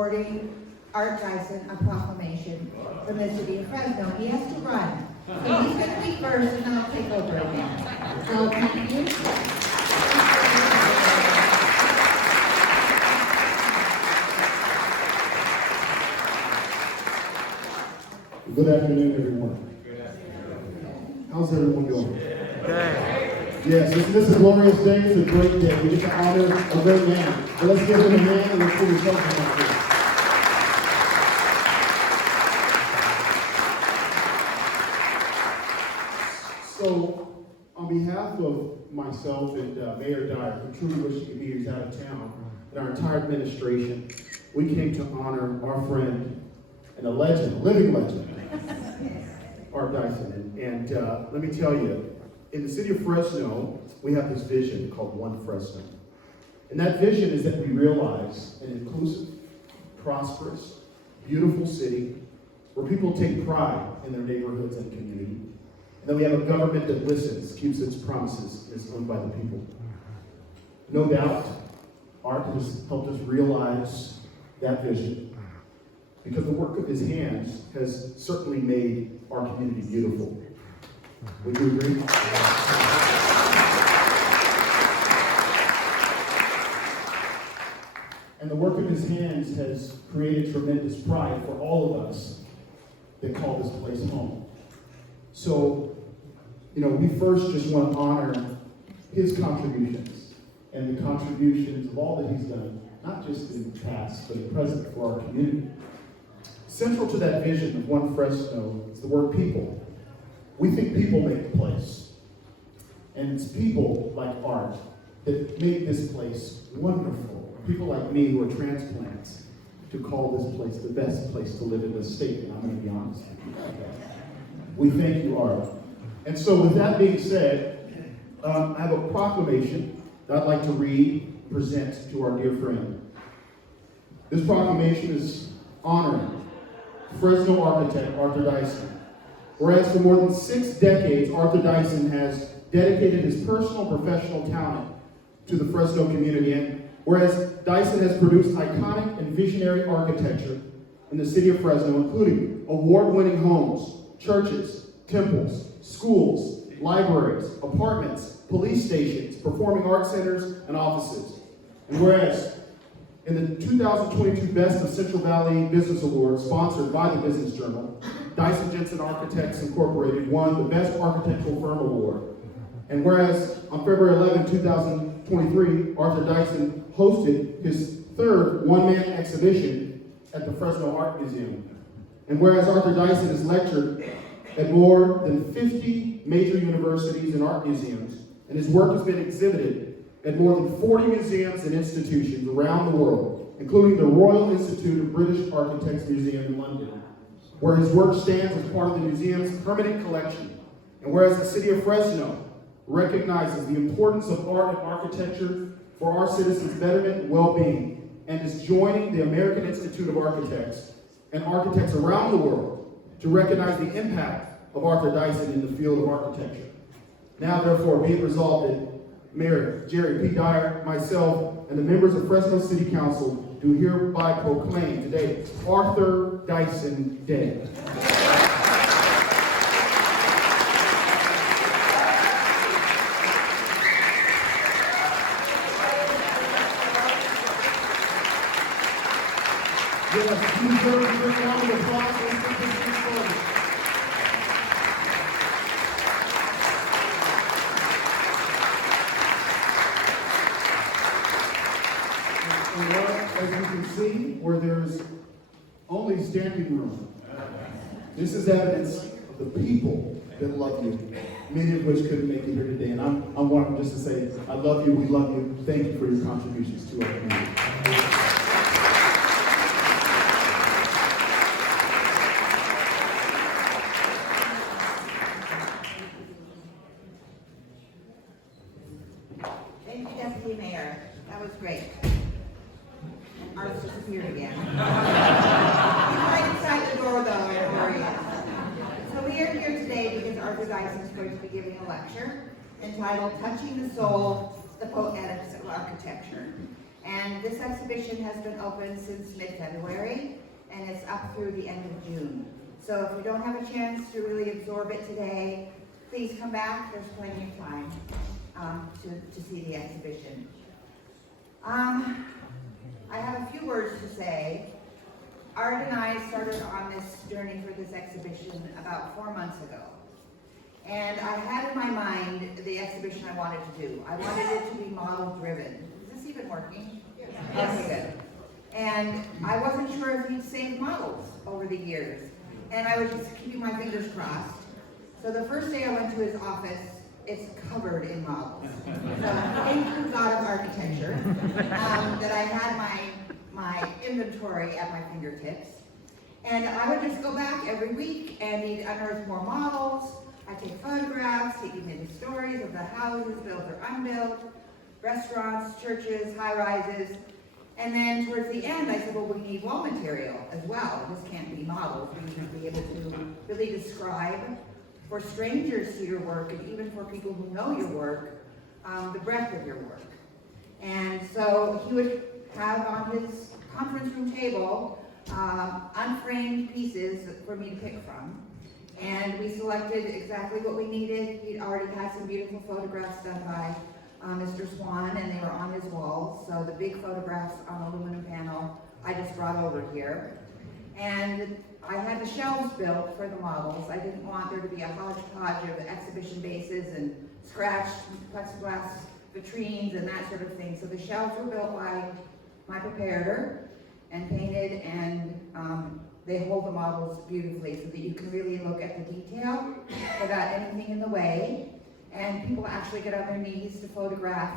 awarding Art Dyson a proclamation from the city of Fresno. He has to run. So he's going to be first, and then I'll take over again. So thank you. Good afternoon, everyone. How's everyone doing? Yes, this is a glorious day. It's a great day. We get to honor a great man. But let's give him a hand and let's put his help up here. So, on behalf of myself and Mayor Dyer, who truly wish he could be here, he's out of town, and our entire administration, we came to honor our friend and a legend, a living legend, Art Dyson. And let me tell you, in the city of Fresno, we have this vision called One Fresno. And that vision is that we realize an inclusive, prosperous, beautiful city where people take pride in their neighborhoods and community. And then we have a government that listens, keeps its promises, and is owned by the people. No doubt, Art has helped us realize that vision because the work of his hands has certainly made our community beautiful. Would you agree? And the work of his hands has created tremendous pride for all of us that call this place home. So, we first just want to honor his contributions and the contributions of all that he's done, not just in the past, but in the present for our community. Central to that vision of One Fresno is the word people. We think people make the place. And it's people like Art that make this place wonderful. People like me who are transplants to call this place the best place to live in this state. And I'm going to be honest with you. We thank you, Art. And so with that being said, I have a proclamation that I'd like to read, present to our dear friend. This proclamation is honoring Fresno architect Arthur Dyson. Whereas for more than 6 decades, Arthur Dyson has dedicated his personal and professional talent to the Fresno community. And whereas Dyson has produced iconic and visionary architecture in the city of Fresno, including award-winning homes, churches, temples, schools, libraries, apartments, police stations, performing arts centers, and offices. And whereas in the 2022 Best of Central Valley Business Awards, sponsored by the Business Journal, Dyson Jensen Architects Incorporated won the Best Architectural Firm Award. And whereas on February 11, 2023, Arthur Dyson hosted his 3rd one-man exhibition at the Fresno Art Museum. And whereas Arthur Dyson has lectured at more than 50 major universities and art museums, and his work has been exhibited at more than 40 museums and institutions around the world, including the Royal Institute of British Architects Museum in London, where his work stands as part of the museum's permanent collection. And whereas the city of Fresno recognizes the importance of art and architecture for our citizens' betterment and well-being, and is joining the American Institute of Architects and architects around the world to recognize the impact of Arthur Dyson in the field of architecture. Now, therefore, be it resolved that Mayor Jerry P. Dyer, myself, and the members of Fresno City Council do hereby proclaim today Arthur Dyson Day. Yes, you deserve a great round of applause. Let's get this thing started. As you can see, where there's only standing room, this is evidence of the people that love you, many of which couldn't make it here today. And I'm wanting just to say, I love you, we love you, thank you for your contributions to our community. Thank you, Deputy Mayor. That was great. Art's disappeared again. He's right inside the door, though, and there he is. So we are here today because Arthur Dyson is going to be giving a lecture entitled Touching the Soul, the Poetics of Architecture. And this exhibition has been open since mid-February, and it's up through the end of June. So if you don't have a chance to really absorb it today, please come back. There's plenty of time to see the exhibition. I have a few words to say. Art and I started on this journey for this exhibition about 4 months ago. And I had in my mind the exhibition I wanted to do. I wanted it to be model-driven. Is this even working? Yes. Okay, good. And I wasn't sure if he'd saved models over the years. And I was just keeping my fingers crossed. So the first day I went to his office, it's covered in models. So thank you, God of Architecture, that I had my inventory at my fingertips. And I would just go back every week and he'd unearth more models. I'd take photographs, he'd give me the stories of the houses, built or unbuilt, restaurants, churches, high-rises. And then towards the end, I said, well, we need wall material as well. This can't be models. We need to be able to really describe for strangers to your work and even for people who know your work, the breadth of your work. And so he would have on his conference room table unframed pieces for me to pick from. And we selected exactly what we needed. He'd already had some beautiful photographs done by Mr. Swan, and they were on his walls. So the big photographs on aluminum panel, I just brought over here. And I had the shelves built for the models. I didn't want there to be a hodgepodge of exhibition bases and scratched plexiglass vitrines and that sort of thing. So the shelves were built by my preparator and painted, and they hold the models beautifully so that you can really look at the detail without anything in the way. And people actually get on their knees to photograph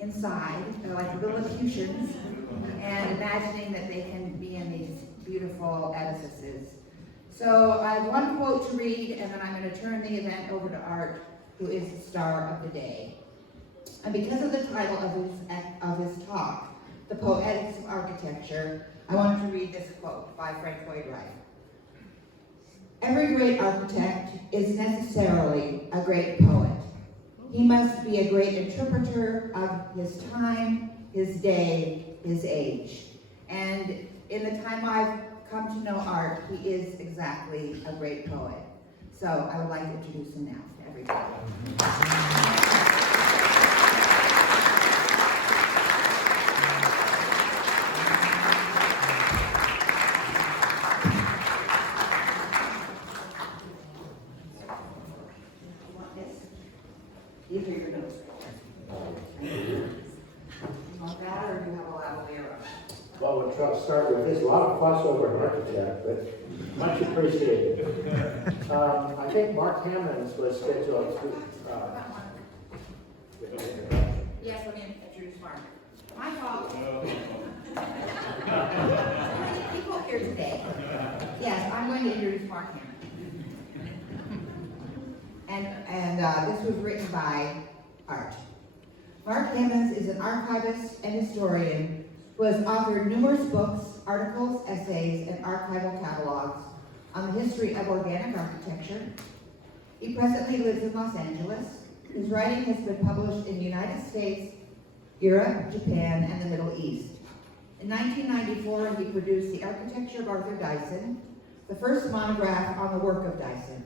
inside. They're like little effusions, and imagining that they can be in these beautiful edifices. So I have one quote to read, and then I'm going to turn the event over to Art, who is the star of the day. And because of the title of his talk, The Poetics of Architecture, I wanted to read this quote by Frank Lloyd Wright. Every great architect is necessarily a great poet. He must be a great interpreter of his time, his day, his age. And in the time I've come to know Art, he is exactly a great poet. So I would like to introduce him now to everybody. These are your notes. You want that, or do you have a lot of layer on? Well, we'll try to start with this. A lot of fuss over an architect, but much appreciated. I think Mark Hammonds was scheduled to. Yes, let me introduce Mark. My fault. How many people here today? Yes, I'm going to introduce Mark Hammond. And this was written by Art. Mark Hammonds is an archivist and historian who has authored numerous books, articles, essays, and archival catalogs on the history of organic architecture. He presently lives in Los Angeles. His writing has been published in the United States, Europe, Japan, and the Middle East. In 1994, he produced The Architecture of Arthur Dyson, the first monograph on the work of Dyson.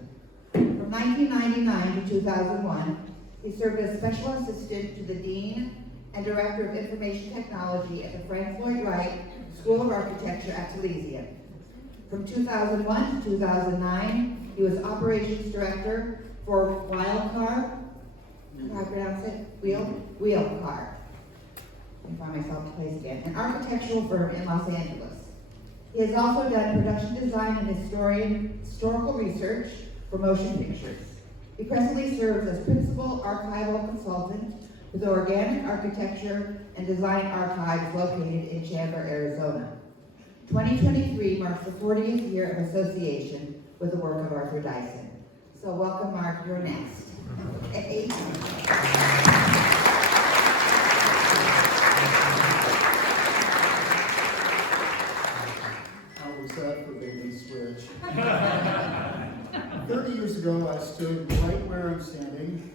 From 1999 to 2001, he served as special assistant to the Dean and Director of Information Technology at the Frank Lloyd Wright School of Architecture at Elysium. From 2001 to 2009, he was Operations Director for Wildcar, how do I pronounce it? Wheelcar. Let me find myself a place again. An architectural firm in Los Angeles. He has also done production design and historical research for motion pictures. He presently serves as principal archival consultant with the Organic Architecture and Design Archives located in Chandler, Arizona. 2023 marks the 40th year of association with the work of Arthur Dyson. So welcome, Mark, you're next. Okay. How was that for bait and switch? 30 years ago, I stood right where I'm standing,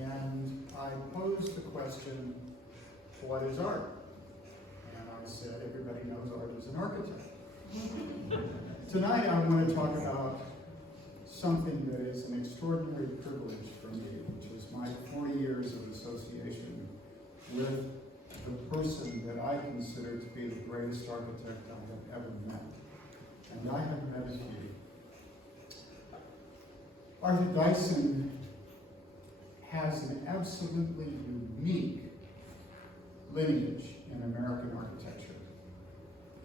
and I posed the question, what is art? I said, everybody knows Art is an architect. Tonight I want to talk about something that is an extraordinary privilege for me, which is my 40 years of association with the person that I consider to be the greatest architect I have ever met. And I have met a few. Arthur Dyson has an absolutely unique lineage in American architecture.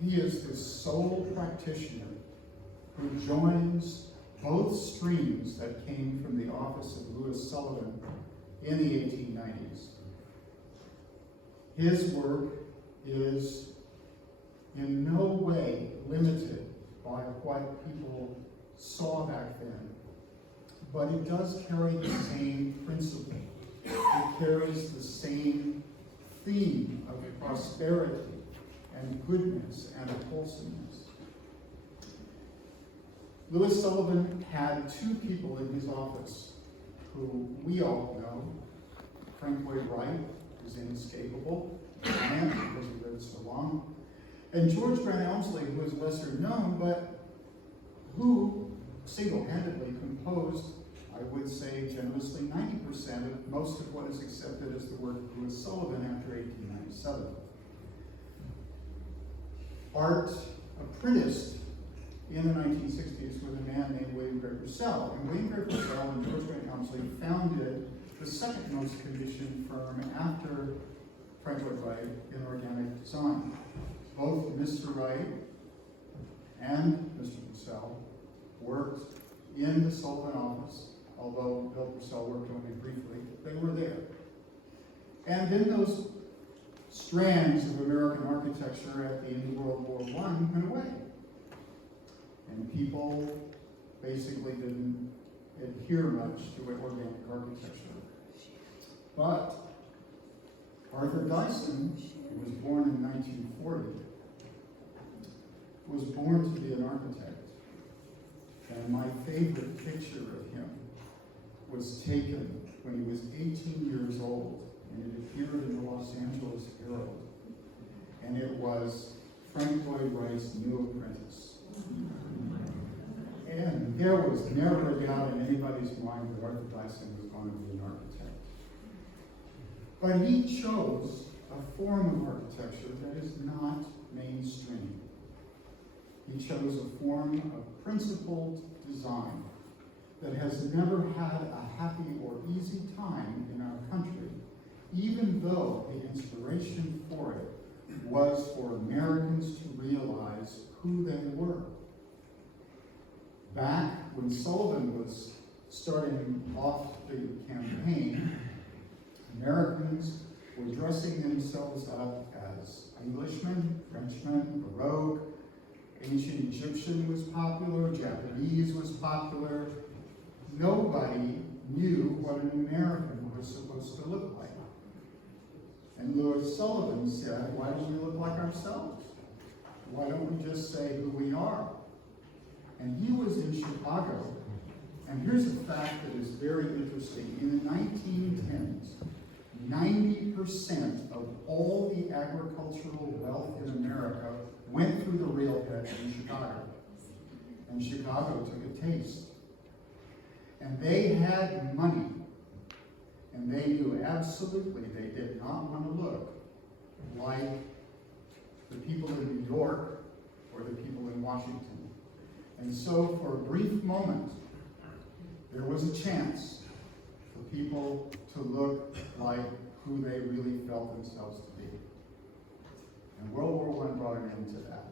He is the sole practitioner who joins both streams that came from the office of Louis Sullivan in the 1890s. His work is in no way limited by what people saw back then, but it does carry the same principle. It carries the same theme of prosperity and goodness and wholesomeness. Louis Sullivan had two people in his office who we all know. Frank Lloyd Wright, who's inescapable, and because he lived so long, and George Grant Elmsley, who is lesser known, but who single-handedly composed, I would say generously, 90% of most of what is accepted as the work of Louis Sullivan after 1897. Art apprenticed in the 1960s with a man named William Gray Purcell. And William Gray Purcell and George Grant Elmsley founded the second most commissioned firm after Frank Lloyd Wright in organic design. Both Mr. Wright and Mr. Purcell worked in the Sullivan office, although Bill Purcell worked only briefly. They were there. And then those strands of American architecture at the end of World War I went away. And people basically didn't adhere much to organic architecture. But Arthur Dyson, who was born in 1940, was born to be an architect. And my favorite picture of him was taken when he was 18 years old, and it appeared in the Los Angeles Herald. And it was Frank Lloyd Wright's new apprentice. And there was never a doubt in anybody's mind that Arthur Dyson was going to be an architect. But he chose a form of architecture that is not mainstream. He chose a form of principled design that has never had a happy or easy time in our country, even though the inspiration for it was for Americans to realize who they were. Back when Sullivan was starting off the campaign, Americans were dressing themselves up as Englishmen, Frenchmen, Baroque. Ancient Egyptian was popular, Japanese was popular. Nobody knew what an American was supposed to look like. And Louis Sullivan said, why don't we look like ourselves? Why don't we just say who we are? And he was in Chicago. And here's a fact that is very interesting. In the 1910s, 90% of all the agricultural wealth in America went through the railhead in Chicago. And Chicago took a taste. And they had money. And they knew absolutely they did not want to look like the people in New York or the people in Washington. And so for a brief moment, there was a chance for people to look like who they really felt themselves to be. And World War I brought an end to that.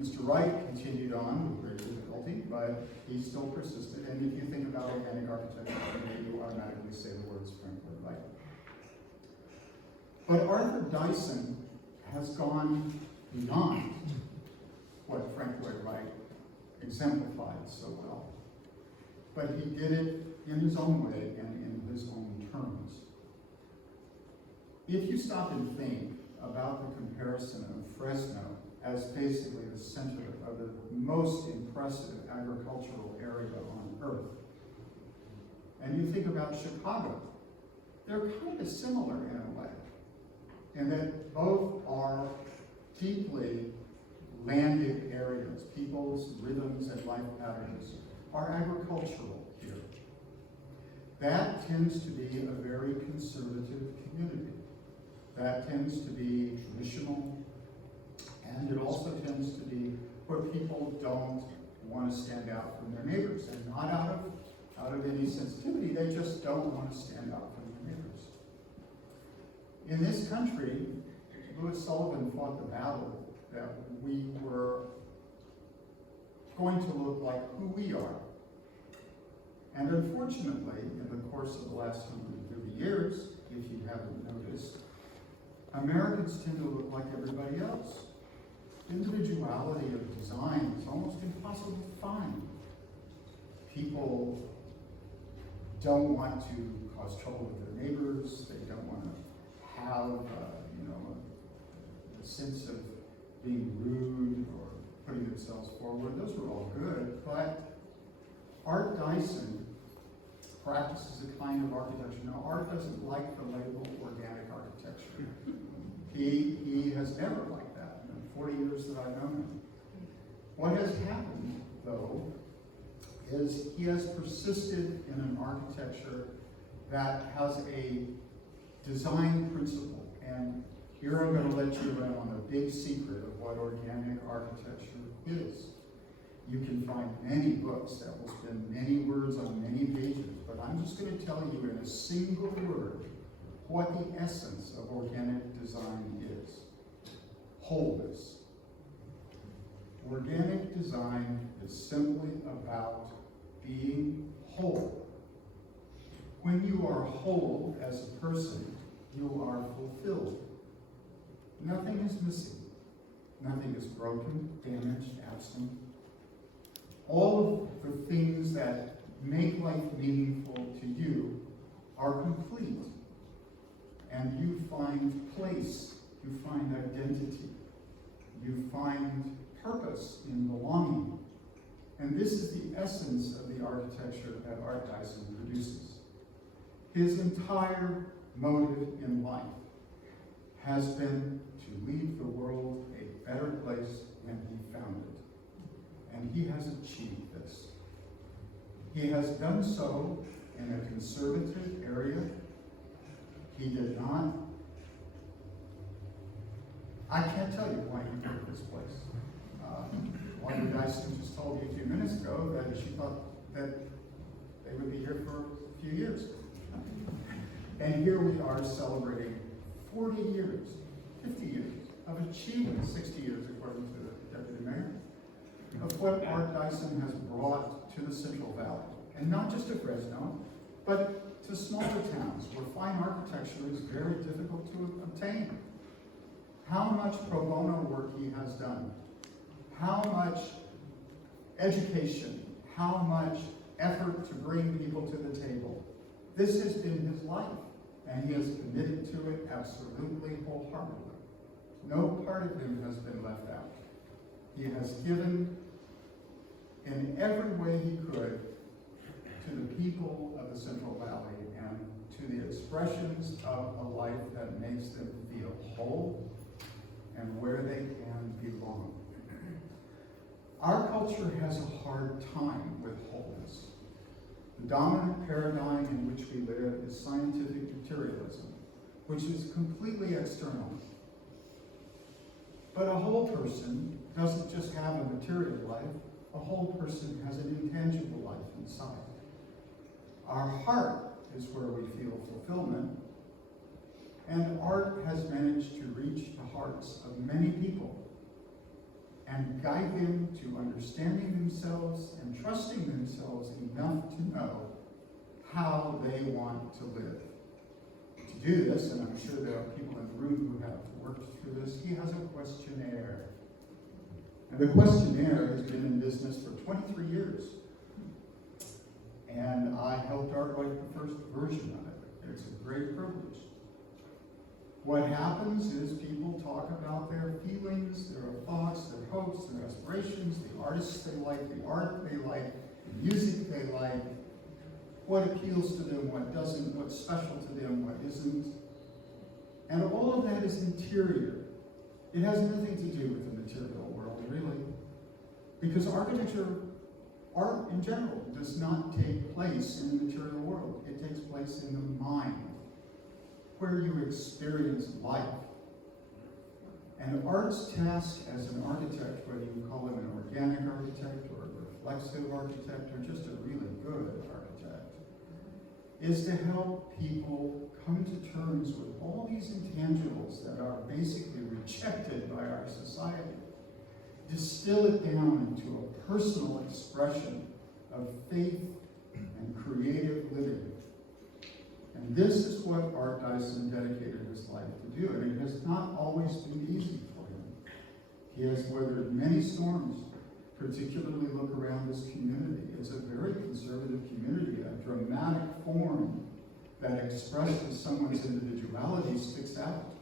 Mr. Wright continued on with great difficulty, but he still persisted. And if you think about organic architecture, you automatically say the words Frank Lloyd Wright. But Arthur Dyson has gone beyond what Frank Lloyd Wright exemplified so well. But he did it in his own way and in his own terms. If you stop and think about the comparison of Fresno as basically the center of the most impressive agricultural area on earth, and you think about Chicago, they're kind of similar in a way, in that both are deeply landed areas, people's rhythms and life patterns are agricultural here. That tends to be a very conservative community. That tends to be traditional, and it also tends to be where people don't want to stand out from their neighbors, and not out of any sensitivity, they just don't want to stand out from their neighbors. In this country, Louis Sullivan fought the battle that we were going to look like who we are. And unfortunately, in the course of the last 130 years, if you haven't noticed, Americans tend to look like everybody else. Individuality of design is almost impossible to find. People don't want to cause trouble with their neighbors. They don't want to have, a sense of being rude or putting themselves forward. Those are all good, but Art Dyson practices a kind of architecture. Now, Art doesn't like the label organic architecture. He has never liked that in the 40 years that I've known him. What has happened, though, is he has persisted in an architecture that has a design principle. And here I'm going to let you in on a big secret of what organic architecture is. You can find many books that will spend many words on many pages, but I'm just going to tell you in a single word what the essence of organic design is. Wholeness. Organic design is simply about being whole. When you are whole as a person, you are fulfilled. Nothing is missing. Nothing is broken, damaged, absent. All of the things that make life meaningful to you are complete. And you find place, you find identity, you find purpose in belonging. And this is the essence of the architecture that Art Dyson produces. His entire motive in life has been to leave the world a better place than he found it. And he has achieved this. He has done so in a conservative area. He did not. I can't tell you why he built this place. Wanda Dyson just told me a few minutes ago that she thought that they would be here for a few years. And here we are celebrating 40 years, 50 years of achievement, 60 years according to the Deputy Mayor, of what Art Dyson has brought to the Central Valley. And not just to Fresno, but to smaller towns where fine architecture is very difficult to obtain. How much pro bono work he has done, how much education, how much effort to bring people to the table. This has been his life, and he has committed to it absolutely wholeheartedly. No part of him has been left out. He has given in every way he could to the people of the Central Valley and to the expressions of a life that makes them feel whole and where they can belong. Our culture has a hard time with wholeness. The dominant paradigm in which we live is scientific materialism, which is completely external. But a whole person doesn't just have a material life, a whole person has an intangible life inside. Our heart is where we feel fulfillment, and art has managed to reach the hearts of many people and guide them to understanding themselves and trusting themselves enough to know how they want to live. To do this, and I'm sure there are people in the room who have worked through this, he has a questionnaire. And the questionnaire has been in business for 23 years. And I helped Art write the first version of it. It's a great privilege. What happens is people talk about their feelings, their thoughts, their hopes, their aspirations, the artists they like, the art they like, the music they like, what appeals to them, what doesn't, what's special to them, what isn't. And all of that is interior. It has nothing to do with the material world, really. Because architecture, art in general, does not take place in the material world. It takes place in the mind, where you experience life. And art's task as an architect, whether you call him an organic architect or a reflexive architect or just a really good architect, is to help people come to terms with all these intangibles that are basically rejected by our society. Distill it down into a personal expression of faith and creative living. And this is what Art Dyson dedicated his life to do, and it has not always been easy for him. He has weathered many storms, particularly look around this community. It's a very conservative community. A dramatic form that expresses someone's individuality sticks out.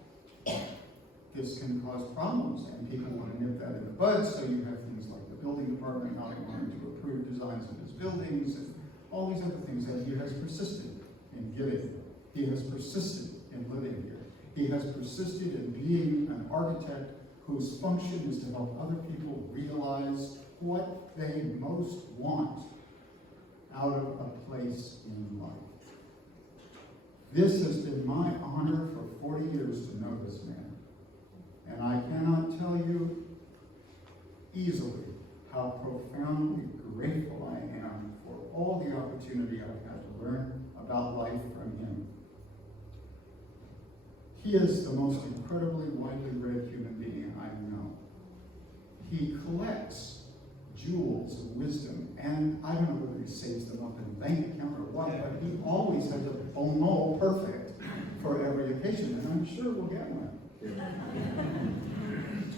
This can cause problems, and people want to nip that in the bud, so you have things like the building department not wanting to approve designs of his buildings, and all these other things that he has persisted in giving. He has persisted in living here. He has persisted in being an architect whose function is to help other people realize what they most want out of a place in life. This has been my honor for 40 years to know this man. And I cannot tell you easily how profoundly grateful I am for all the opportunity I've had to learn about life from him. He is the most incredibly widely read human being I know. He collects jewels of wisdom, and I don't know whether he saves them up in a bank account or what, but he always has a bon mot perfect for every occasion, and I'm sure we'll get one.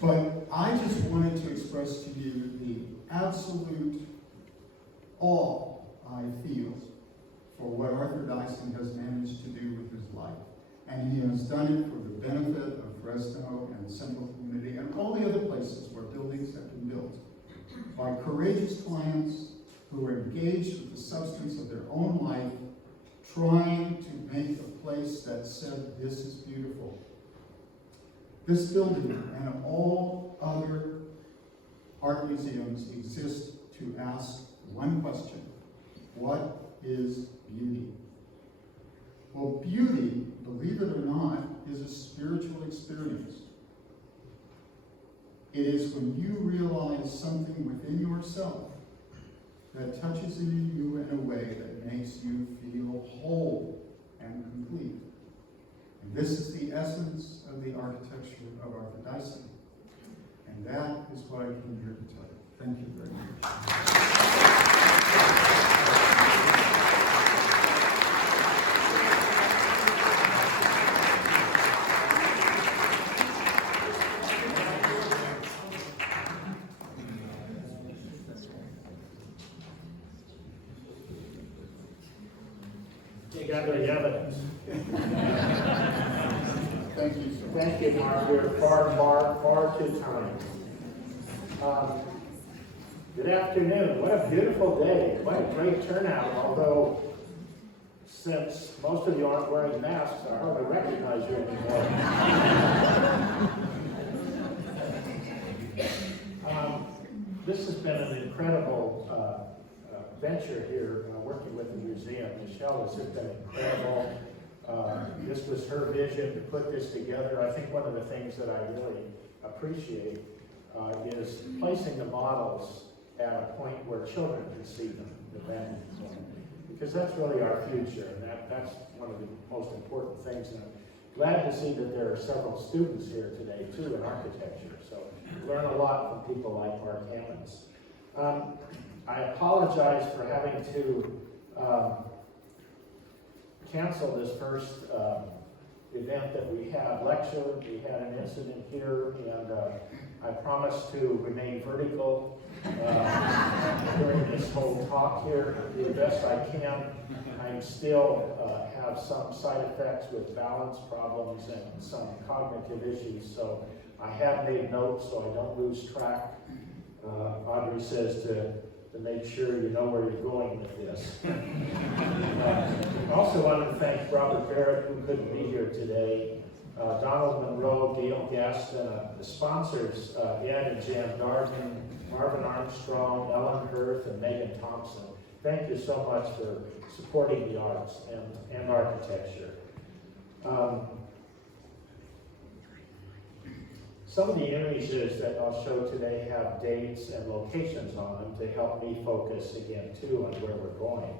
But I just wanted to express to you the absolute awe I feel for what Arthur Dyson has managed to do with his life. And he has done it for the benefit of Fresno and the Central community and all the other places where buildings have been built by courageous clients who are engaged with the substance of their own life, trying to make a place that said, this is beautiful. This building and all other art museums exist to ask one question: what is beauty? Well, beauty, believe it or not, is a spiritual experience. It is when you realize something within yourself that touches in you in a way that makes you feel whole and complete. And this is the essence of the architecture of Arthur Dyson. And that is what I came here to tell you. Thank you very much. You got the evidence. Thank you so much. Thank you, Mark. You're far too kind. Good afternoon. What a beautiful day. What a great turnout. Although, since most of you aren't wearing masks, I hardly recognize you anymore. This has been an incredible venture here, working with the museum. Michelle has just been incredible. This was her vision to put this together. I think one of the things that I really appreciate is placing the models at a point where children can see them, the venues. Because that's really our future, and that's one of the most important things. And I'm glad to see that there are several students here today, too, in architecture. So learn a lot from people like Mark Hammonds. I apologize for having to cancel this first event that we had, lecture. We had an incident here, and I promised to remain vertical during this whole talk here, do the best I can. I still have some side effects with balance problems and some cognitive issues, so I have made notes so I don't lose track. Audrey says to make sure you know where you're going with this. I also wanted to thank Robert Barrett, who couldn't be here today. Donald Monroe, Gail Guest, the sponsors, Ed and Jan Darden, Marvin Armstrong, Ellen Hirth, and Megan Thompson. Thank you so much for supporting the arts and architecture. Some of the images that I'll show today have dates and locations on them to help me focus again too on where we're going.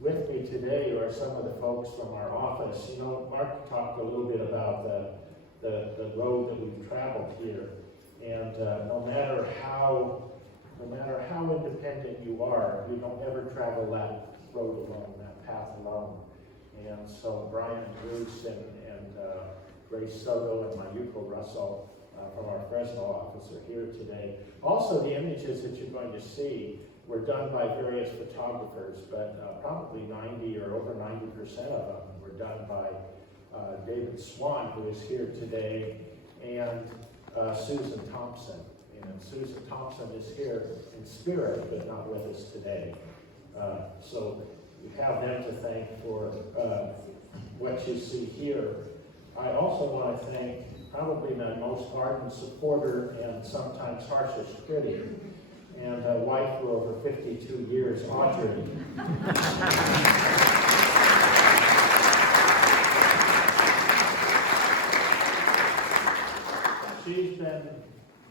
With me today are some of the folks from our office. You know, Mark talked a little bit about the road that we've traveled here, and no matter how independent you are, you don't ever travel that road alone, that path alone. And so Brian and Bruce and Grace Soto and Mayuko Russell from our Fresno office are here today. Also, the images that you're going to see were done by various photographers, but probably 90 or over 90% of them were done by David Swan, who is here today, and Susan Thompson. And Susan Thompson is here in spirit, but not with us today. So you have them to thank for what you see here. I also want to thank probably my most ardent supporter and sometimes harshest critic, and a wife for over 52 years, Audrey. She's been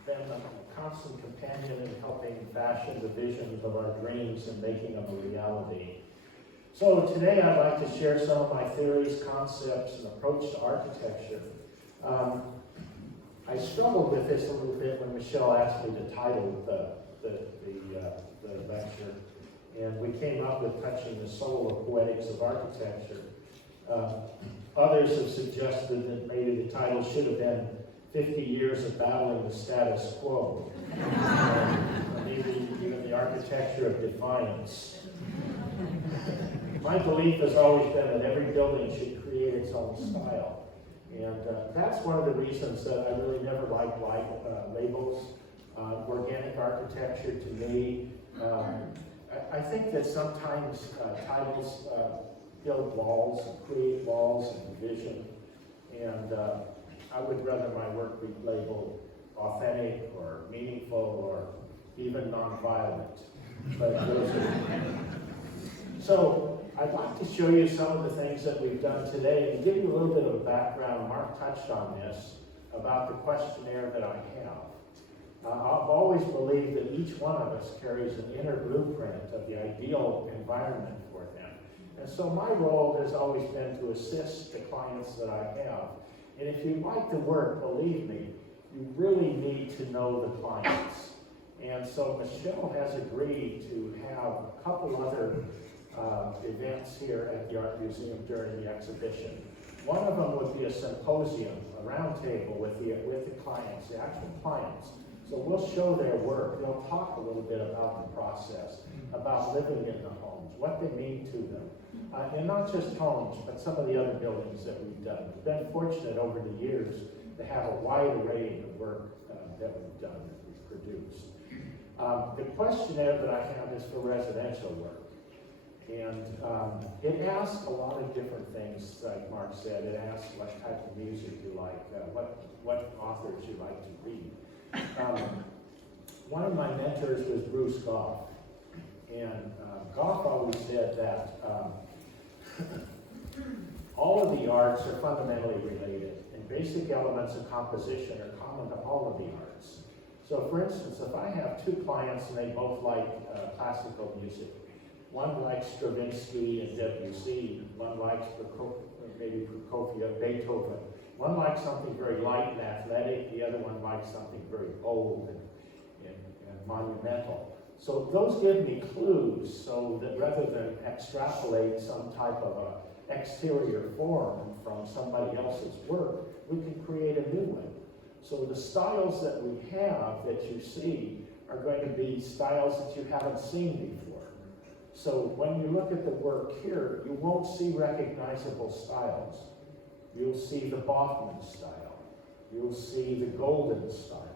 a constant companion in helping fashion the visions of our dreams and making them a reality. So today I'd like to share some of my theories, concepts, and approach to architecture. I struggled with this a little bit when Michelle asked me to title the lecture, and we came up with Touching the Soul of Poetics of Architecture. Others have suggested that maybe the title should have been 50 Years of Battling the Status Quo. Maybe even the Architecture of Defiance. My belief has always been that every building should create its own style. And that's one of the reasons that I really never liked labels. Organic architecture to me, I think that sometimes titles build walls, create walls and division. And I would rather my work be labeled authentic or meaningful or even nonviolent. But those are... So I'd like to show you some of the things that we've done today and give you a little bit of a background. Mark touched on this about the questionnaire that I have. I've always believed that each one of us carries an inner blueprint of the ideal environment for them. And so my role has always been to assist the clients that I have. And if you like the work, believe me, you really need to know the clients. And so Michelle has agreed to have a couple other events here at the Art Museum during the exhibition. One of them would be a symposium, a roundtable with the clients, the actual clients. So we'll show their work. They'll talk a little bit about the process, about living in the homes, what they mean to them. And not just homes, but some of the other buildings that we've done. We've been fortunate over the years to have a wide array of work that we've done, that we've produced. The questionnaire that I have is for residential work. And it asks a lot of different things, like Mark said. It asks what type of music you like, what authors you like to read. One of my mentors was Bruce Goff. And Goff always said that all of the arts are fundamentally related, and basic elements of composition are common to all of the arts. So for instance, if I have two clients and they both like classical music, one likes Stravinsky and Debussy, one likes maybe Prokofiev, Beethoven. One likes something very light and athletic, the other one likes something very bold and monumental. So those give me clues so that rather than extrapolate some type of a exterior form from somebody else's work, we can create a new one. So the styles that we have that you see are going to be styles that you haven't seen before. So when you look at the work here, you won't see recognizable styles. You'll see the Baughman style. You'll see the Golden style.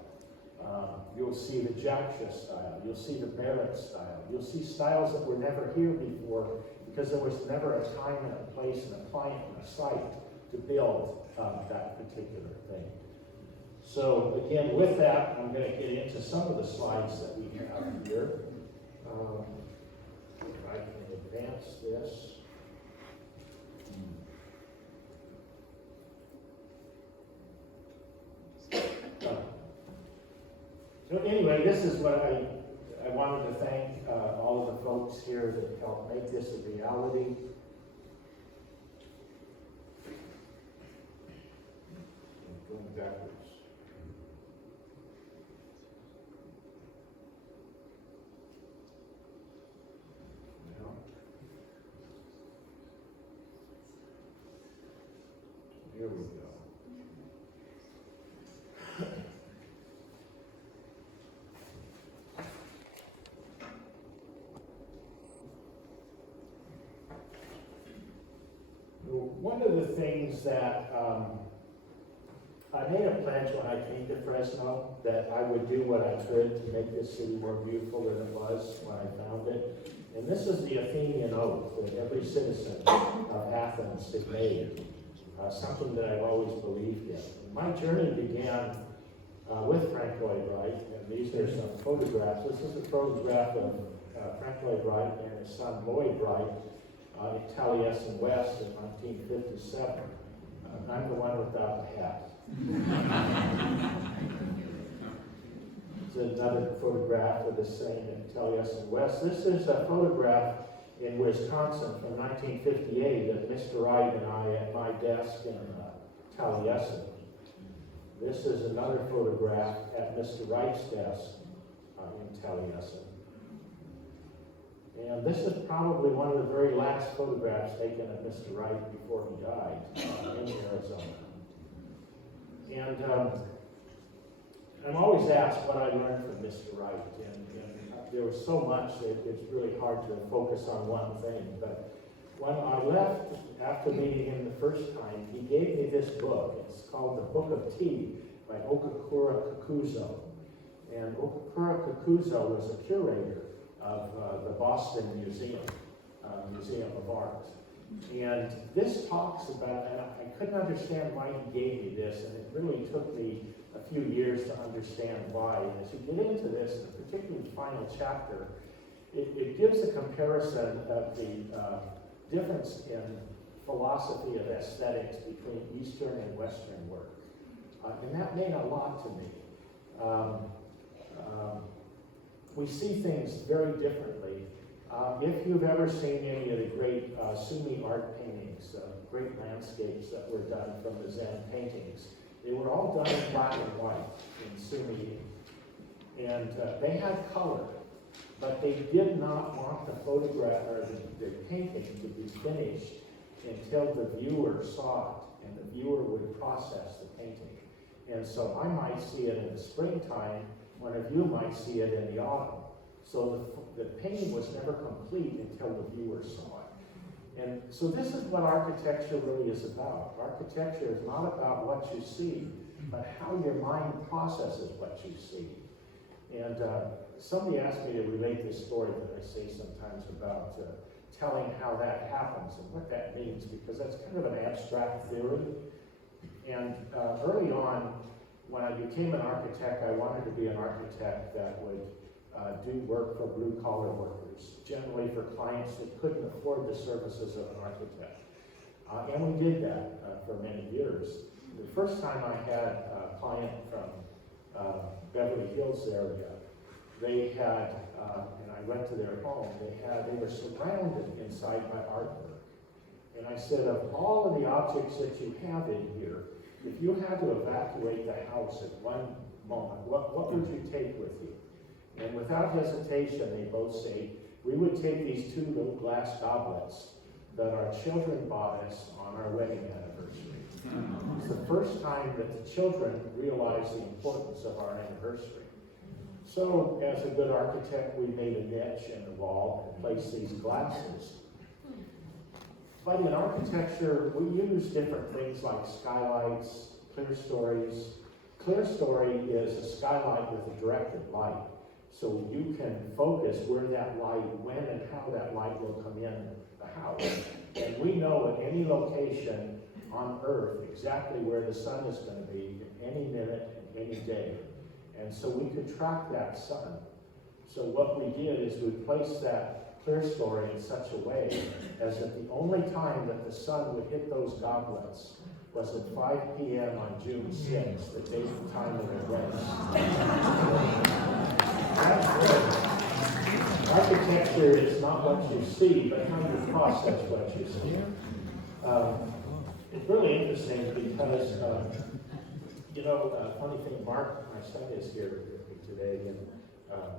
You'll see the Jaksha style. You'll see the Barrett style. You'll see styles that were never here before because there was never a time and a place and a client and a site to build that particular thing. So again, with that, I'm going to get into some of the slides that we have here. If I can advance this. So anyway, this is what I wanted to thank all of the folks here that helped make this a reality. Going backwards. No. Here we go. One of the things that I made a pledge when I came to Fresno that I would do what I could to make this city more beautiful than it was when I found it. And this is the Athenian oath that every citizen of Athens has made, something that I've always believed in. My journey began with Frank Lloyd Wright, and these are some photographs. This is a photograph of Frank Lloyd Wright and his son Lloyd Wright in Taliesin West in 1957. I'm the one without the hat. It's another photograph of the same in Taliesin West. This is a photograph in Wisconsin from 1958 of Mr. Wright and I at my desk in Taliesin. This is another photograph at Mr. Wright's desk in Taliesin. And this is probably one of the very last photographs taken of Mr. Wright before he died in Arizona. And I'm always asked what I learned from Mr. Wright, and there was so much that it's really hard to focus on one thing. But when I left after meeting him the first time, he gave me this book. It's called The Book of Tea by Okakura Kakuzo. And Okakura Kakuzo was a curator of the Boston Museum, Museum of Art. And this talks about, and I couldn't understand why he gave me this, and it really took me a few years to understand why. And as you get into this, particularly the final chapter, it gives a comparison of the difference in philosophy of aesthetics between Eastern and Western work. And that meant a lot to me. We see things very differently. If you've ever seen any of the great Sumi art paintings, great landscapes that were done from the Zen paintings, they were all done in black and white in Sumi. And they had color, but they did not want the photograph or the painting to be finished until the viewer saw it and the viewer would process the painting. And so I might see it in the springtime, one of you might see it in the autumn. So the painting was never complete until the viewer saw it. And so this is what architecture really is about. Architecture is not about what you see, but how your mind processes what you see. And somebody asked me to relate this story that I say sometimes about telling how that happens and what that means, because that's kind of an abstract theory. And early on, when I became an architect, I wanted to be an architect that would do work for blue-collar workers, generally for clients that couldn't afford the services of an architect. And we did that for many years. The first time I had a client from Beverly Hills area, they had, and I went to their home, they were surrounded inside by artwork. And I said, of all of the objects that you have in here, if you had to evacuate the house at one moment, what would you take with you? And without hesitation, they both say, we would take these two little glass goblets that our children bought us on our wedding anniversary. It's the first time that the children realized the importance of our anniversary. So, as a good architect, we made a niche in the wall and placed these glasses. But in architecture, we use different things like skylights, clear stories. Clear story is a skylight with a directed light. So you can focus where that light, when and how that light will come in the house. And we know at any location on Earth exactly where the sun is going to be in any minute and any day. And so we could track that sun. So what we did is we placed that clear story in such a way as that the only time that the sun would hit those goblets was at 5 p.m. on June 6th, the date and time of the wedding. That's good. Architecture is not what you see, but how you process what you see. It's really interesting because, funny thing, Mark, my son, is here with me today, and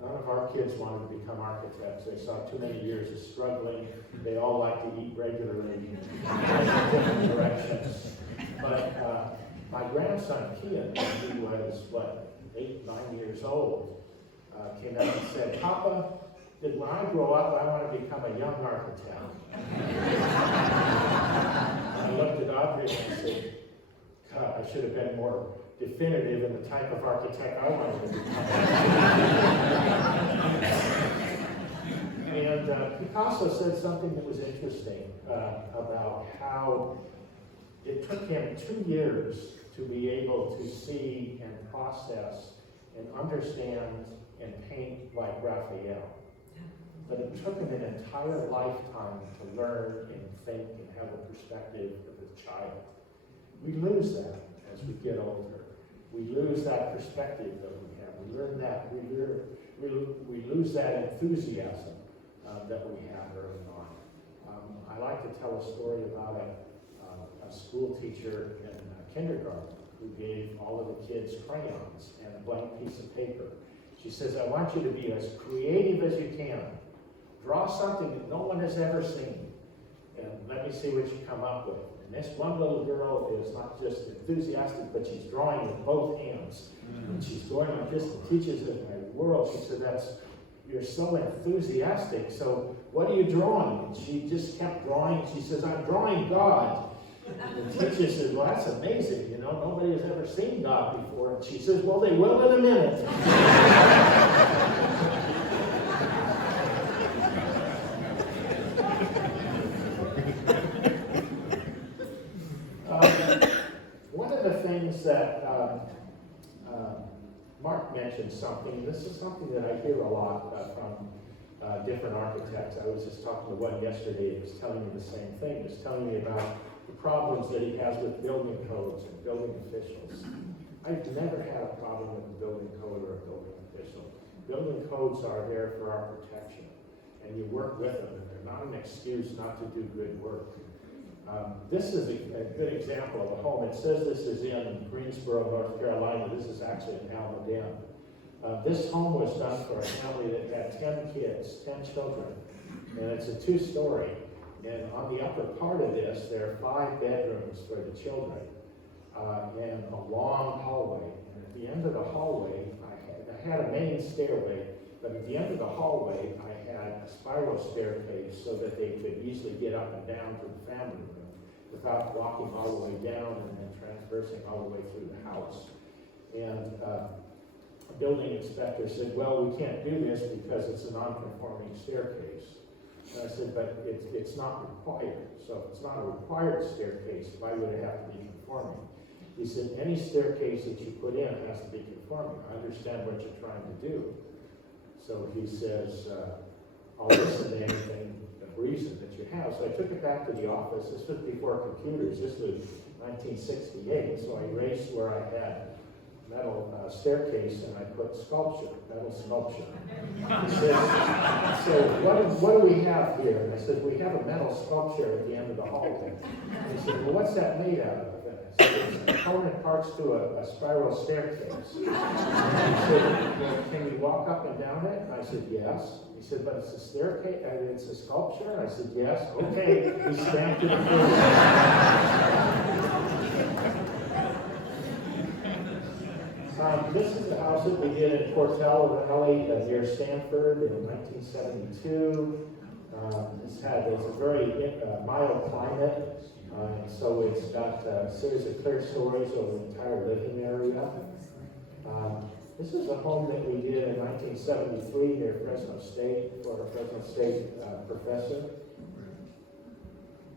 none of our kids wanted to become architects. They saw too many years of struggling. They all like to eat regularly in different directions. But my grandson, Kian, who was, 8, 9 years old, came out and said, Papa, when I grow up, I want to become a young architect. I looked at Audrey and I said, God, I should have been more definitive in the type of architect I wanted to become. And Picasso said something that was interesting about how it took him 2 years to be able to see and process and understand and paint like Raphael. But it took him an entire lifetime to learn and think and have a perspective of a child. We lose that as we get older. We lose that perspective that we have. We learn that. We lose that enthusiasm that we have early on. I like to tell a story about a school teacher in kindergarten who gave all of the kids crayons and a blank piece of paper. She says, I want you to be as creative as you can. Draw something that no one has ever seen, and let me see what you come up with. And this one little girl is not just enthusiastic, but she's drawing with both hands. And she's going like this, and teaches in my world. She said, you're so enthusiastic, so what are you drawing? And she just kept drawing. She says, I'm drawing God. And the teacher says, well, that's amazing, nobody has ever seen God before. And she says, well, they will in a minute. One of the things that Mark mentioned something, this is something that I hear a lot from different architects. I was just talking to one yesterday, he was telling me the same thing. He was telling me about the problems that he has with building codes and building officials. I've never had a problem with a building code or a building official. Building codes are there for our protection, and you work with them, and they're not an excuse not to do good work. This is a good example of a home. It says this is in Greensboro, North Carolina. This is actually in Alabama. This home was done for a family that had 10 kids, 10 children, and it's a 2-story. And on the upper part of this, there are 5 bedrooms for the children and a long hallway. And at the end of the hallway, I had a main stairway, but at the end of the hallway, I had a spiral staircase so that they could easily get up and down to the family room without walking all the way down and then transversing all the way through the house. And a building inspector said, well, we can't do this because it's a non-conforming staircase. And I said, but it's not required. So if it's not a required staircase, why would it have to be conforming? He said, any staircase that you put in has to be conforming. I understand what you're trying to do. So he says, I'll listen to anything of reason that you have. So I took it back to the office. This was before computers. This was 1968. So I erased where I had metal staircase and I put sculpture, metal sculpture. He says, so what do we have here? And I said, we have a metal sculpture at the end of the hallway. And he said, well, what's that made out of? And I said, it's component parts to a spiral staircase. He said, well, can we walk up and down it? And I said, yes. He said, but it's a staircase, it's a sculpture? And I said, yes. Okay. He stamped it approved. This is the house that we did in Portel Valley near Stanford in 1972. It's a very mild climate, so it's got a series of clear stories over the entire living area. This is a home that we did in 1973 near Fresno State for a Fresno State professor.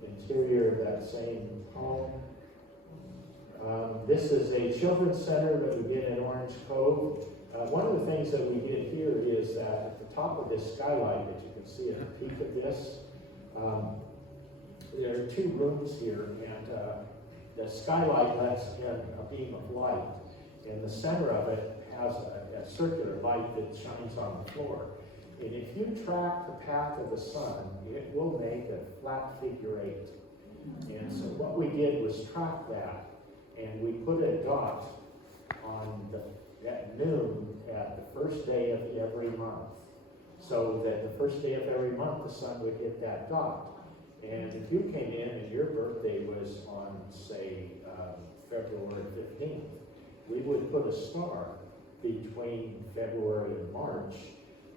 Interior of that same home. This is a children's center that we did in Orange Cove. One of the things that we did here is that at the top of this skylight that you can see at the peak of this, there are 2 rooms here, and the skylight lets in a beam of light, and the center of it has a circular light that shines on the floor. And if you track the path of the sun, it will make a flat figure 8. And so what we did was track that, and we put a dot on at noon at the first day of every month, so that the first day of every month the sun would hit that dot. And if you came in and your birthday was on, say, February 15th, we would put a star between February and March,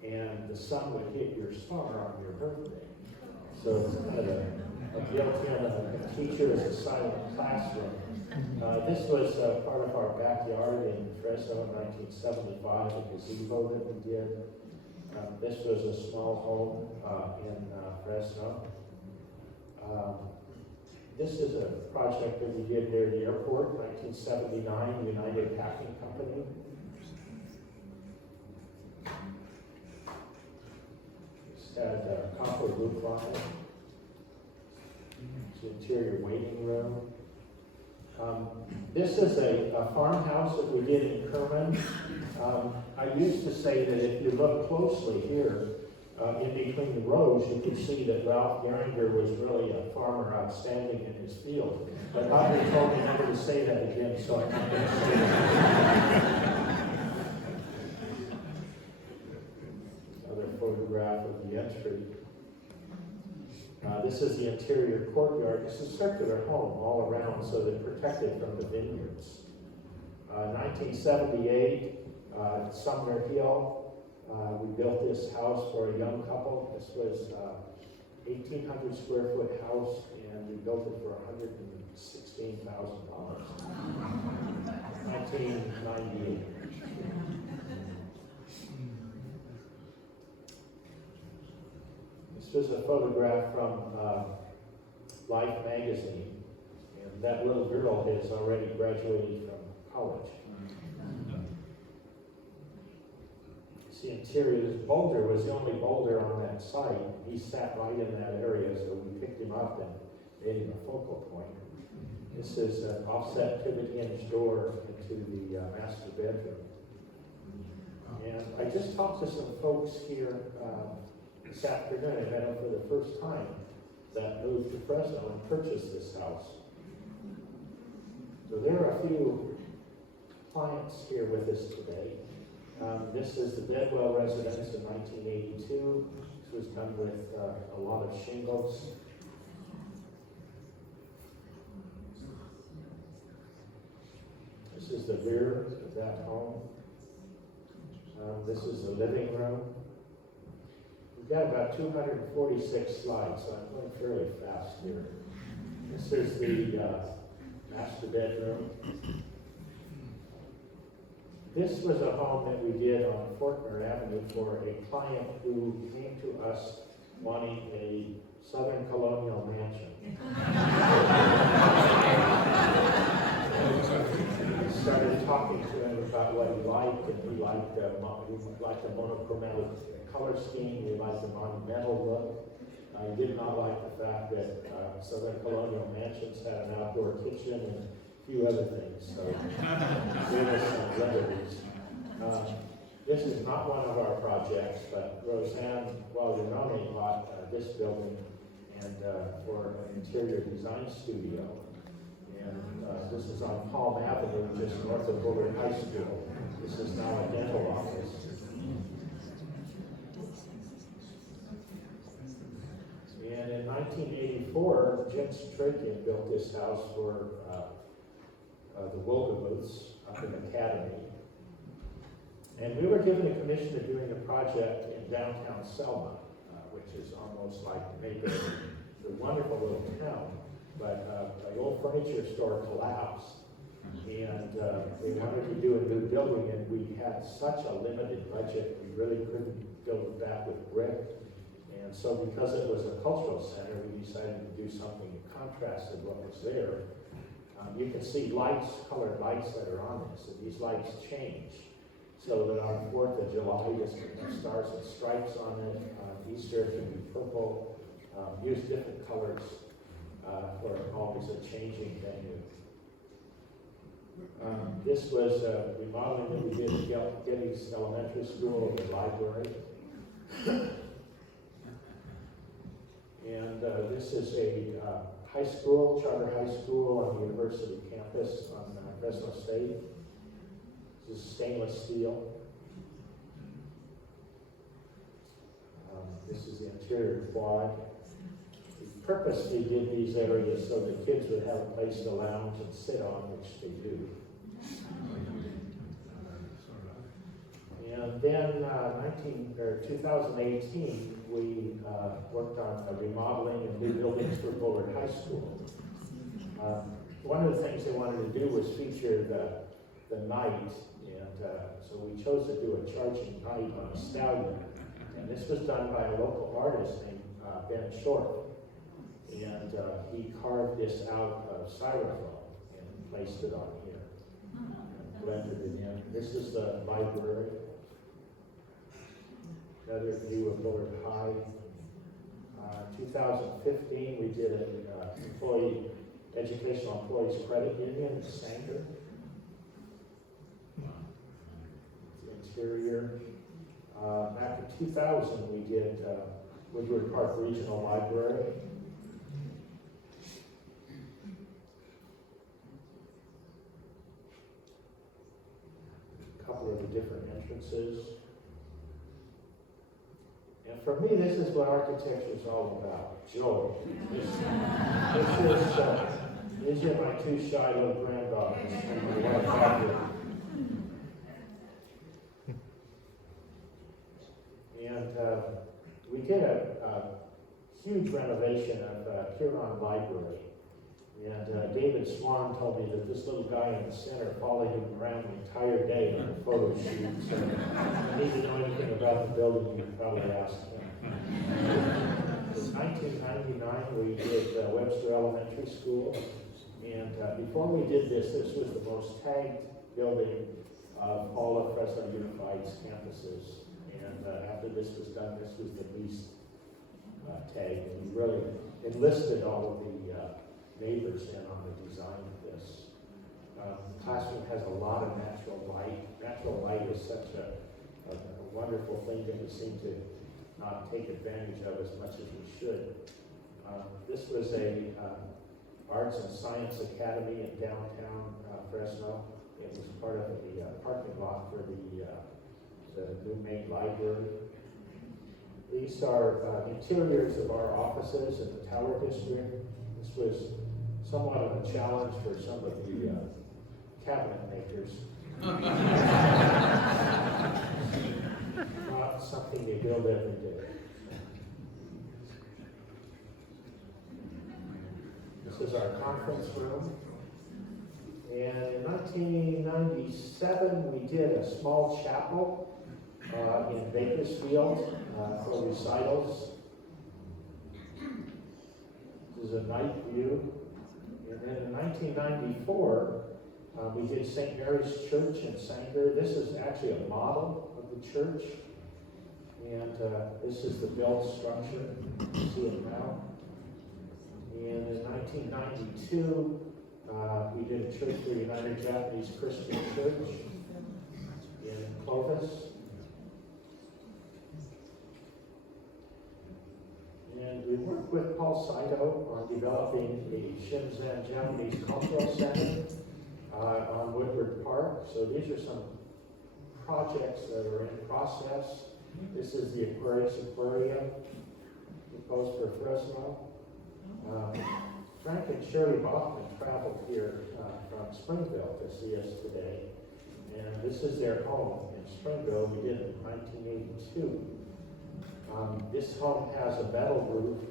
and the sun would hit your star on your birthday. So it's kind of a built-in, a teacher as a silent classroom. This was part of our backyard in Fresno in 1975, a gazebo that we did. This was a small home in Fresno. This is a project that we did near the airport, 1979, United Packing Company. This had a copper roof line. It's an interior waiting room. This is a farmhouse that we did in Kerman. I used to say that if you look closely here, in between the rows, you can see that Ralph Geringer was really a farmer outstanding in his field. But Audrey told me never to say that again, so I'm not going to say that. Another photograph of the entry. This is the interior courtyard. It's a circular home all around, so they're protected from the vineyards. 1978, Sumner Hill. We built this house for a young couple. This was 1,800 square foot house, and we built it for $116,000. 1998. This was a photograph from Life magazine, and that little girl has already graduated from college. The interior, this boulder was the only boulder on that site. He sat right in that area, so we picked him up and made him a focal point. This is an offset pivot hinge door into the master bedroom. And I just talked to some folks here this afternoon. I met them for the first time that moved to Fresno and purchased this house. So there are a few clients here with us today. This is the Bedwell residence in 1982. This was done with a lot of shingles. This is the rear of that home. This is the living room. We've got about 246 slides, so I'm going fairly fast here. This is the master bedroom. This was a home that we did on Faulkner Avenue for a client who came to us wanting a Southern colonial mansion. I started talking to him about what he liked, and he liked a monochromatic color scheme. He liked a monumental look. He did not like the fact that Southern colonial mansions had an outdoor kitchen and a few other things. So gave us some liberties. This is not one of our projects, but Roseanne Guadagnone bought this building and for an interior design studio. And this is on Palm Avenue, just north of Bullard High School. This is now a dental office. And in 1984, Jim Strakin built this house for the Wolgamuths up in Academy. And we were given a commission of doing a project in downtown Selma, which is almost like maybe a wonderful little town. But the old furniture store collapsed, and we wanted to do a new building, and we had such a limited budget, we really couldn't build it back with brick. And so because it was a cultural center, we decided to do something that contrasted what was there. You can see lights, colored lights that are on this, and these lights change. So that on 4th of July, this can have stars and stripes on it. Easter it can be purple. Use different colors for always a changing venue. This was remodeling that we did at Geddes Elementary School, the library. And this is a high school, charter high school on the university campus on Fresno State. This is stainless steel. This is the interior quad. We purposely did these areas so the kids would have a place to lounge and sit on, which they do. And then 2018, we worked on remodeling and new buildings for Bullard High School. One of the things they wanted to do was feature the night, and so we chose to do a charging night on a stallion. And this was done by a local artist named Ben Short. And he carved this out of styrofoam and placed it on here. And blended it in. This is the library. Another view of Bullard High. 2015, we did an educational employees credit union in Sanger. Interior. Back in 2000, we did Woodward Park Regional Library. A couple of the different entrances. And for me, this is what architecture is all about, joy. These are my two shy little granddaughters and my wife, Audrey. And we did a huge renovation of Huron Library. And David Swan told me that this little guy in the center followed him around the entire day on a photo shoot. So if you need to know anything about the building, you can probably ask him. In 1999, we did Webster Elementary School. And before we did this, this was the most tagged building of all of Fresno Unified's campuses. And after this was done, this was the least tagged. And we really enlisted all of the neighbors in on the design of this. The classroom has a lot of natural light. Natural light is such a wonderful thing that we seem to not take advantage of as much as we should. This was a Arts and Science Academy in downtown Fresno. It was part of the parking lot for the new main library. These are interiors of our offices in the Tower District. This was somewhat of a challenge for some of the cabinet makers. Not something they build every day. This is our conference room. And in 1997, we did a small chapel in Bakersfield for recitals. This is a night view. And then in 1994, we did St. Mary's Church in Sanger. This is actually a model of the church. And this is the built structure. You see it now. And in 1992, we did a church for United Japanese Christian Church in Clovis. And we worked with Paul Saito on developing the Shenzhen Japanese Cultural Center on Woodward Park. So these are some projects that are in process. This is the Aquarius Aquarium proposed for Fresno. Frank and Shirley Bachman traveled here from Springville to see us today. And this is their home in Springville. We did it in 1982. This home has a metal roof.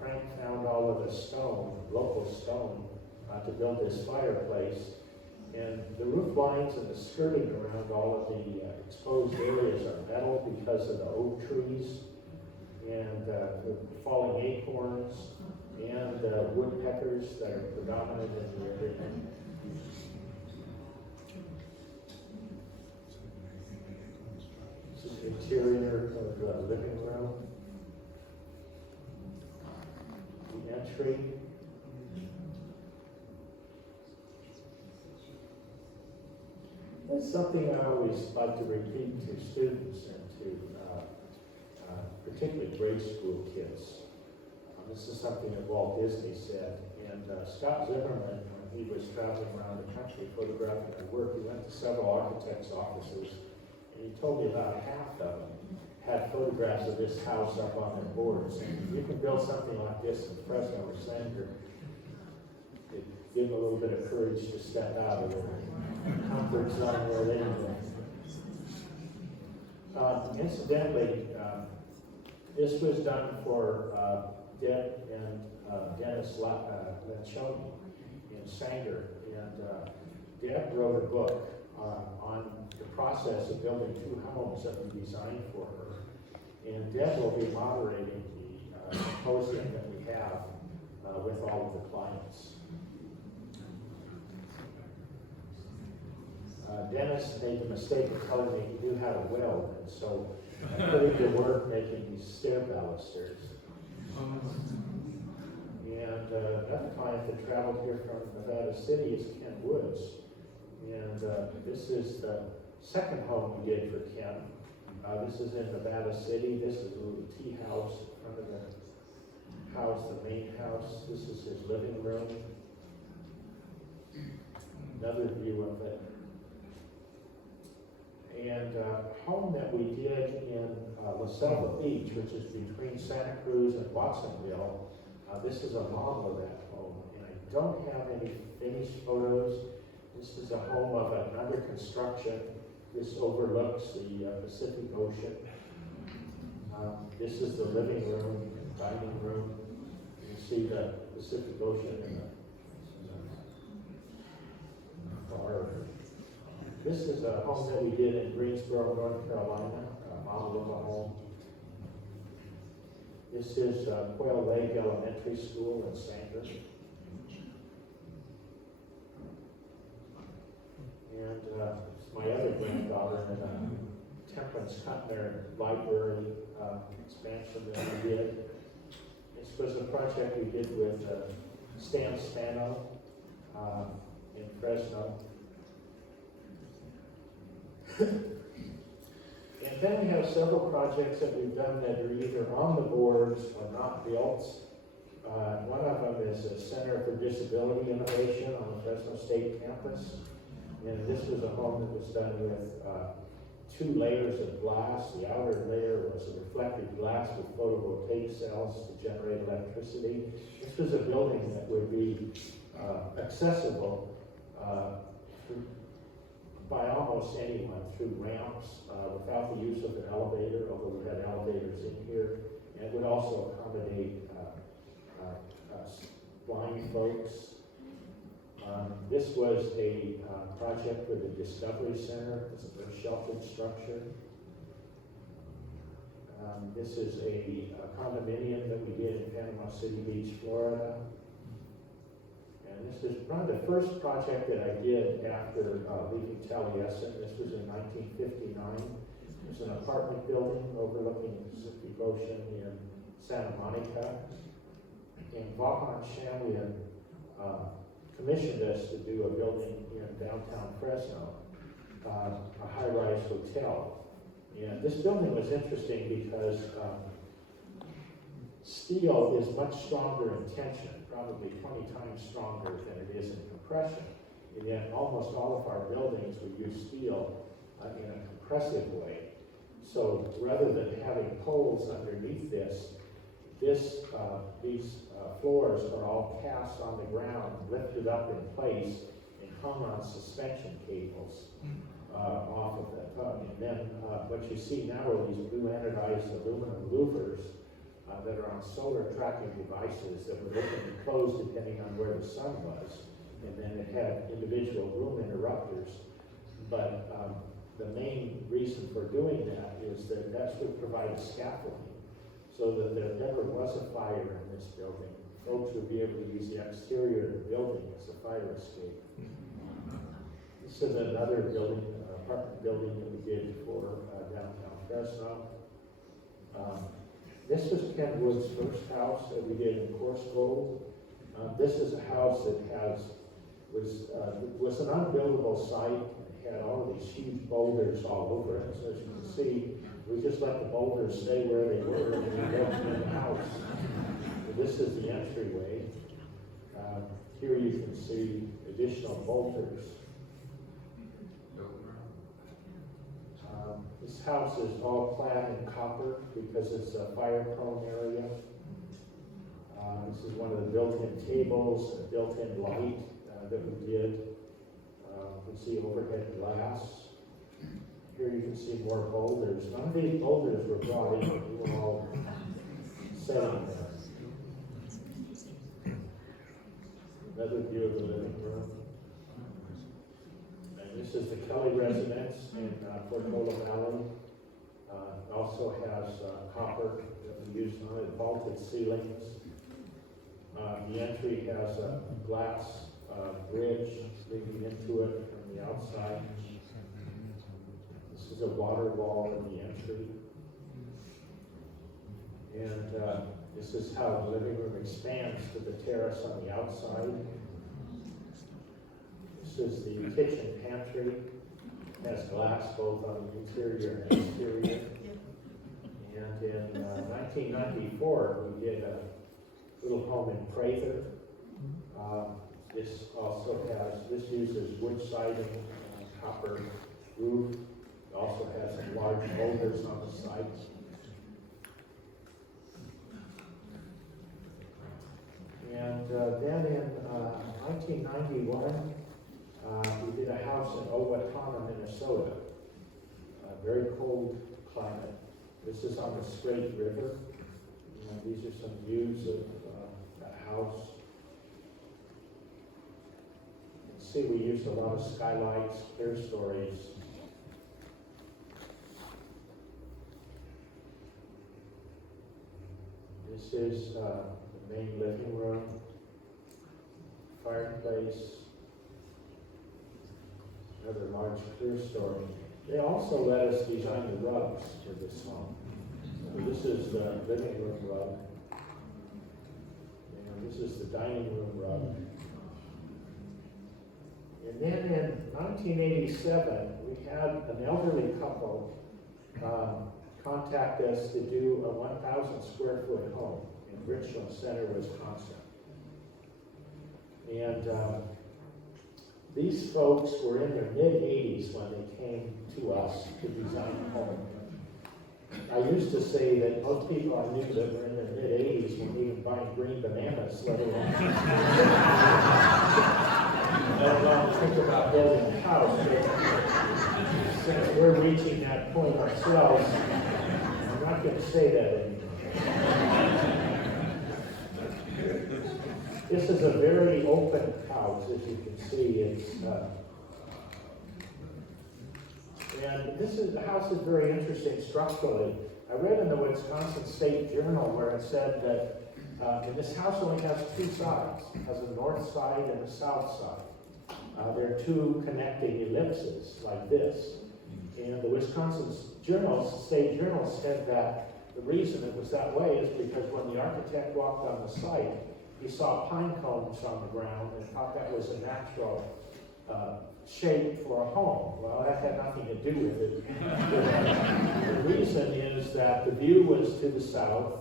Frank found all of the stone, local stone, to build this fireplace. And the roof lines and the skirting around all of the exposed areas are metal because of the oak trees and the falling acorns. and woodpeckers that are predominant in the area. This is the interior of the living room. The entry. That's something I always like to repeat to students and to particularly grade school kids. This is something that Walt Disney said, and Scott Zimmerman, when he was traveling around the country photographing their work, he went to several architects' offices, and he told me about half of them had photographs of this house up on their boards. And you can build something like this in Fresno or Sanger. It give them a little bit of courage to step out of their comfort zone where they live. Incidentally, this was done for Deb and Dennis Lancioni in Sanger, and Deb wrote a book on the process of building 2 homes that we designed for her. And Deb will be moderating the symposium that we have with all of the clients. Dennis made the mistake of telling me he knew how to weld, and so I put him to work making these stair balusters. And another client that traveled here from Nevada City is Ken Woods. And this is the second home we did for Ken. This is in Nevada City. This is a little tea house in front of the house, the main house. This is his living room. Another view of it. And a home that we did in La Selva Beach, which is between Santa Cruz and Watsonville. This is a model of that home, and I don't have any finished photos. This is a home of an under construction. This overlooks the Pacific Ocean. This is the living room and dining room. You can see the Pacific Ocean in the far. This is a home that we did in Greensboro, North Carolina, a model of a home. This is Quail Lake Elementary School in Sanger. And it's my other granddaughter in a Temperance Cutler Library expansion that we did. This was a project we did with Stan Stano in Fresno. And then we have several projects that we've done that are either on the boards or not built. One of them is a Center for Disability Innovation on the Fresno State campus. And this was a home that was done with 2 layers of glass. The outer layer was a reflective glass with photovoltaic cells to generate electricity. This was a building that would be accessible by almost anyone through ramps without the use of an elevator, although we had elevators in here. And it would also accommodate blind folks. This was a project for the Discovery Center. It's a very sheltered structure. This is a condominium that we did in Panama City Beach, Florida. And this is probably the first project that I did after leaving Taliesin. This was in 1959. It was an apartment building overlooking the Pacific Ocean in Santa Monica. And Vaughan Shamlian commissioned us to do a building in downtown Fresno, a high-rise hotel. And this building was interesting because steel is much stronger in tension, probably 20 times stronger than it is in compression. And yet almost all of our buildings we use steel in a compressive way. So rather than having poles underneath these floors are all cast on the ground, lifted up in place, and hung on suspension cables off of that hub. And then what you see now are these blue anodized aluminum louvers that are on solar tracking devices that were open and closed depending on where the sun was. And then it had individual room interrupters. But the main reason for doing that is that that should provide scaffolding so that there never was a fire in this building. folks would be able to use the exterior of the building as a fire escape. This is another building, apartment building that we did for downtown Fresno. This was Ken Wood's first house that we did in coarse gold. This is a house that was an unbuildable site. It had all of these huge boulders all over it. So as you can see, we just let the boulders stay where they were and we built them in the house. So this is the entryway. Here you can see additional boulders. This house is all clad in copper because it's a fire-prone area. This is one of the built-in tables, a built-in light that we did. You can see overhead glass. Here you can see more boulders. None of these boulders were brought in. They were all sitting there. Another view of the living room. And this is the Kelly residence in Portola Valley. It also has copper that we use on it, vaulted ceilings. The entry has a glass bridge leading into it from the outside. This is a water wall in the entry. And this is how the living room expands to the terrace on the outside. This is the kitchen pantry. It has glass both on the interior and exterior. And in 1994, we did a little home in Prather. This also this uses wood siding, copper roof. It also has some large boulders on the sides. And then in 1991, we did a house in Owatonna, Minnesota. Very cold climate. This is on the Straight River. And these are some views of that house. You can see we used a lot of skylights, clear stories. This is the main living room, fireplace, another large clear story. They also let us design the rugs for this home. So this is the living room rug, and this is the dining room rug. And then in 1987, we had an elderly couple contact us to do a 1,000 square foot home in Richland Center, Wisconsin. And these folks were in their mid-80s when they came to us to design a home. I used to say that most people I knew that were in their mid-80s weren't even buying green bananas, let alone think about building a house. But since we're reaching that point ourselves, I'm not going to say that anymore. This is a very open house, as you can see. And the house is very interesting structurally. I read in the Wisconsin State Journal where it said that this house only has two sides. It has a north side and a south side. There are two connecting ellipses like this. And the Wisconsin State Journal said that the reason it was that way is because when the architect walked on the site, he saw pine cones on the ground and thought that was a natural shape for a home. Well, that had nothing to do with it. The reason is that the view was to the south,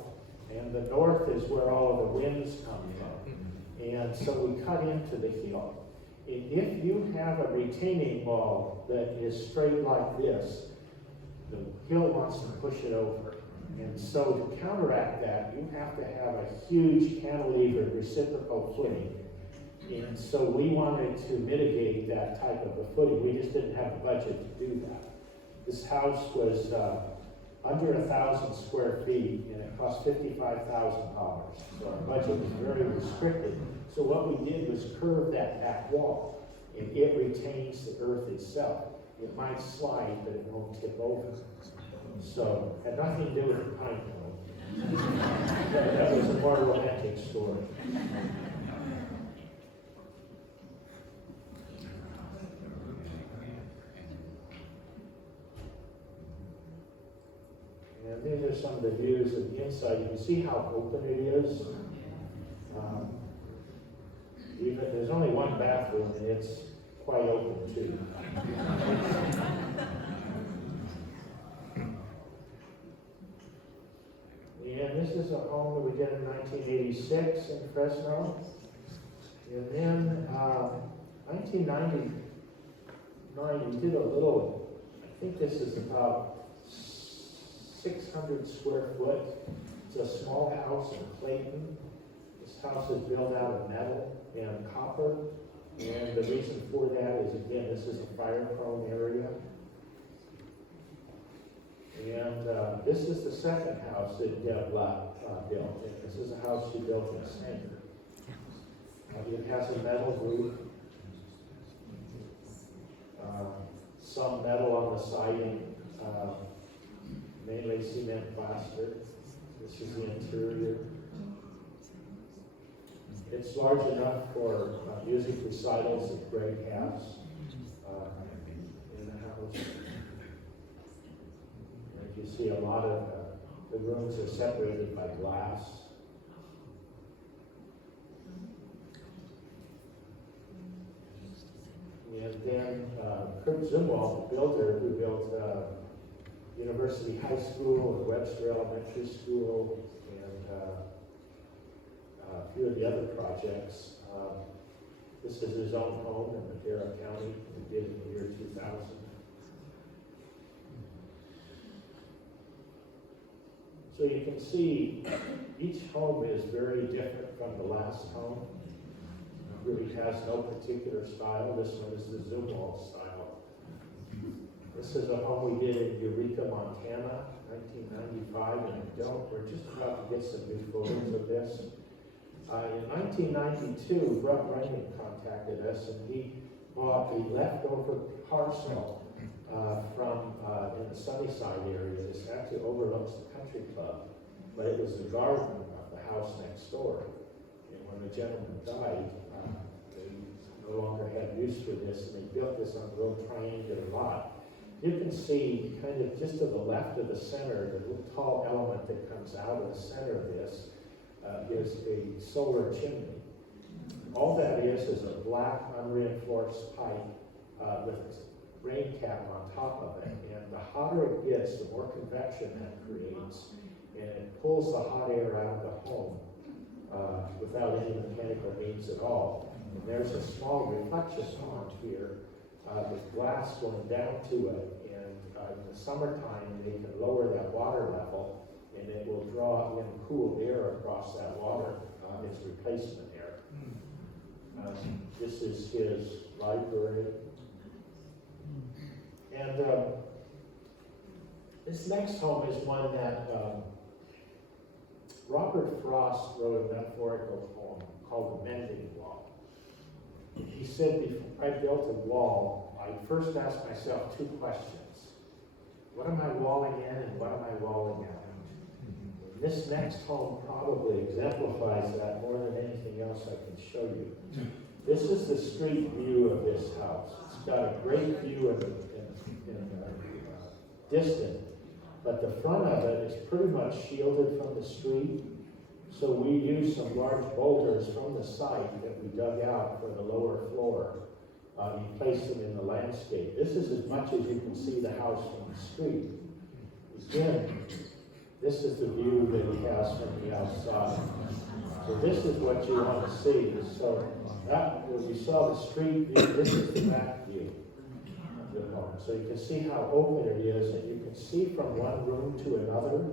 and the north is where all of the winds come from. And so we cut into the hill. If you have a retaining wall that is straight like this, the hill wants to push it over. And so to counteract that, you have to have a huge cantilevered reciprocal footing. And so we wanted to mitigate that type of a footing. We just didn't have the budget to do that. This house was under 1,000 square feet, and it cost $55,000. So our budget was very restricted. So what we did was curve that back wall, and it retains the earth itself. It might slide, but it won't tip over. So it had nothing to do with the pine cone. That was a more romantic story. And these are some of the views of the inside. You can see how open it is. Even there's only one bathroom, and it's quite open too. And this is a home that we did in 1986 in Fresno. And then 1999, we did a little, I think this is about 600 square foot. It's a small house in Clayton. This house is built out of metal and copper. And the reason for that is, again, this is a fire-prone area. And this is the second house that Deb built. And this is a house she built in Sanger. It has a metal roof, some metal on the siding, mainly cement plaster. This is the interior. It's large enough for music recitals that Greg has in the house. And you see a lot of the rooms are separated by glass. And then Kurt Zumwalt, the builder, who built University High School and Webster Elementary School and a few of the other projects. This is his own home in Madera County. He did in the year 2000. So you can see each home is very different from the last home. It really has no particular style. This one is the Zumwalt style. This is a home we did in Eureka, Montana, 1995, and we're just about to get some new photos of this. In 1992, Brett Raymond contacted us, and he bought a leftover parcel from in the Sunnyside area. This actually overlooks the country club, but it was the garden of the house next door. And when the gentleman died, they no longer had use for this, and they built this on a little triangular lot. You can see kind of just to the left of the center, the little tall element that comes out of the center of this is a solar chimney. All that is a black unreinforced pipe with a rain cap on top of it. And the hotter it gets, the more convection that creates. And it pulls the hot air out of the home without any mechanical means at all. And there's a small reflection pond here with glass going down to it. And in the summertime, they can lower that water level, and it will draw in cool air across that water as replacement air. This is his library. And this next home is one that Robert Frost wrote a metaphorical poem called The Mending Wall. He said, before I built a wall, I first asked myself two questions. What am I walling in, and what am I walling out? This next home probably exemplifies that more than anything else I can show you. This is the street view of this house. It's got a great view in distant, but the front of it is pretty much shielded from the street. So we used some large boulders from the site that we dug out for the lower floor. We placed them in the landscape. This is as much as you can see the house from the street. Again, this is the view that he has from the outside. So this is what you want to see. So that, when you saw the street view, this is the back view of the home. So you can see how open it is, and you can see from one room to another.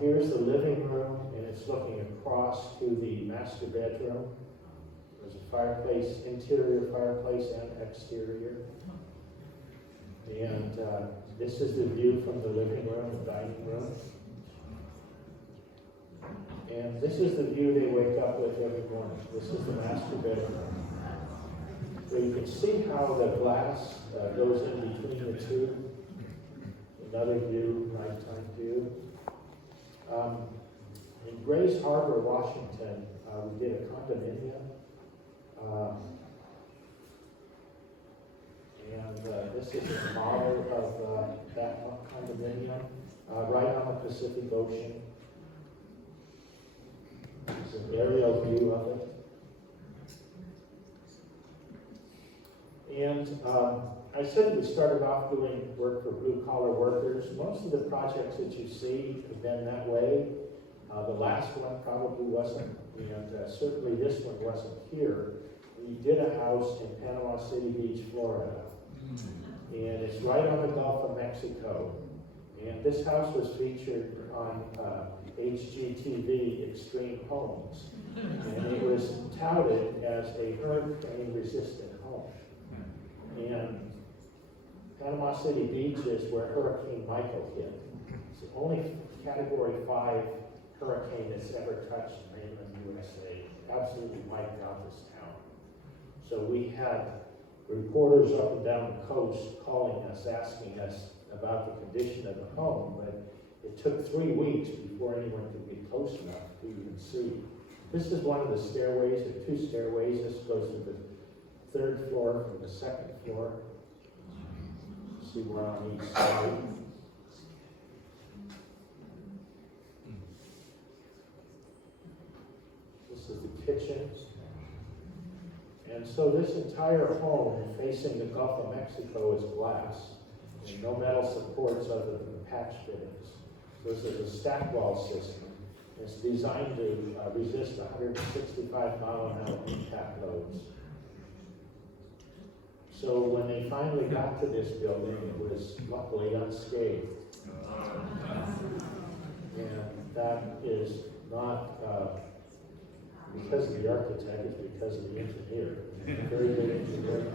Here's the living room, and it's looking across to the master bedroom. There's a fireplace, interior fireplace and exterior. And this is the view from the living room, the dining room. And this is the view they wake up with every morning. This is the master bedroom. So you can see how the glass goes in between the two. Another view, nighttime view. Grace Harbor, Washington, we did a condominium. This is a model of that condominium right on the Pacific Ocean. It's an aerial view of it. And I said we started off doing work for blue-collar workers. Most of the projects that you see have been that way. The last one probably wasn't, and certainly this one wasn't here. We did a house in Panama City Beach, Florida. And it's right on the Gulf of Mexico. And this house was featured on HGTV Extreme Homes. And it was touted as a hurricane-resistant home. And Panama City Beach is where Hurricane Michael hit. It's the only Category 5 hurricane that's ever touched mainland USA. Absolutely wiped out this town. So we had reporters up and down the coast calling us, asking us about the condition of the home, but it took 3 weeks before anyone could get close enough to even see. This is one of the stairways. There are 2 stairways. This goes to the 3rd floor from the 2nd floor. See one on each side. This is the kitchen. And so this entire home facing the Gulf of Mexico is glass, and no metal supports other than the patch fittings. So this is a stack wall system. It's designed to resist 165-mile-an-hour impact loads. So when they finally got to this building, it was luckily unscathed. And that is not because of the architect, it's because of the engineer. Very good engineer.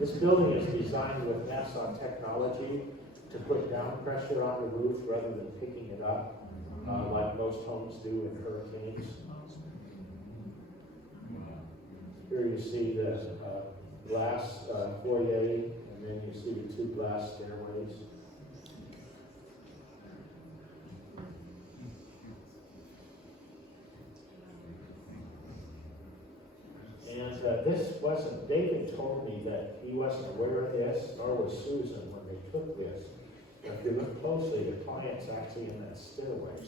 This building is designed with NASA technology to put down pressure on the roof rather than picking it up, like most homes do in hurricanes. Here you see the glass foyer, and then you see the 2 glass stairways. And this wasn't, David told me that he wasn't aware of this, nor was Susan when they took this. But if you look closely, the client's actually in that stairway.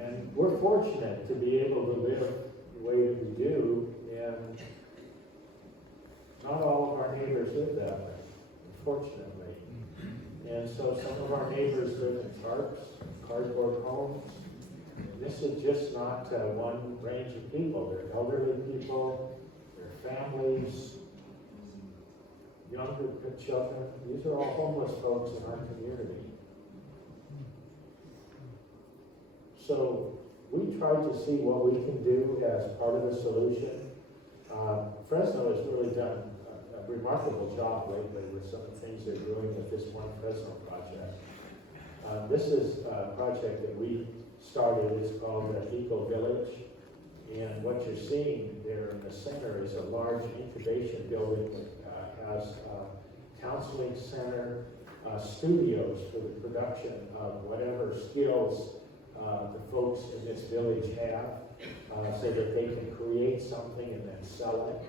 And we're fortunate to be able to live the way that we do, and not all of our neighbors live that way, unfortunately. And so some of our neighbors live in tarps, cardboard homes. This is just not one range of people. They're elderly people, they're families, younger children. These are all homeless folks in our community. So we tried to see what we can do as part of the solution. Fresno has really done a remarkable job lately with some of the things they're doing with this One Fresno project. This is a project that we started. It's called Eco Village. And what you're seeing there in the center is a large incubation building that has a counseling center, studios for the production of whatever skills the folks in this village have, so that they can create something and then sell it.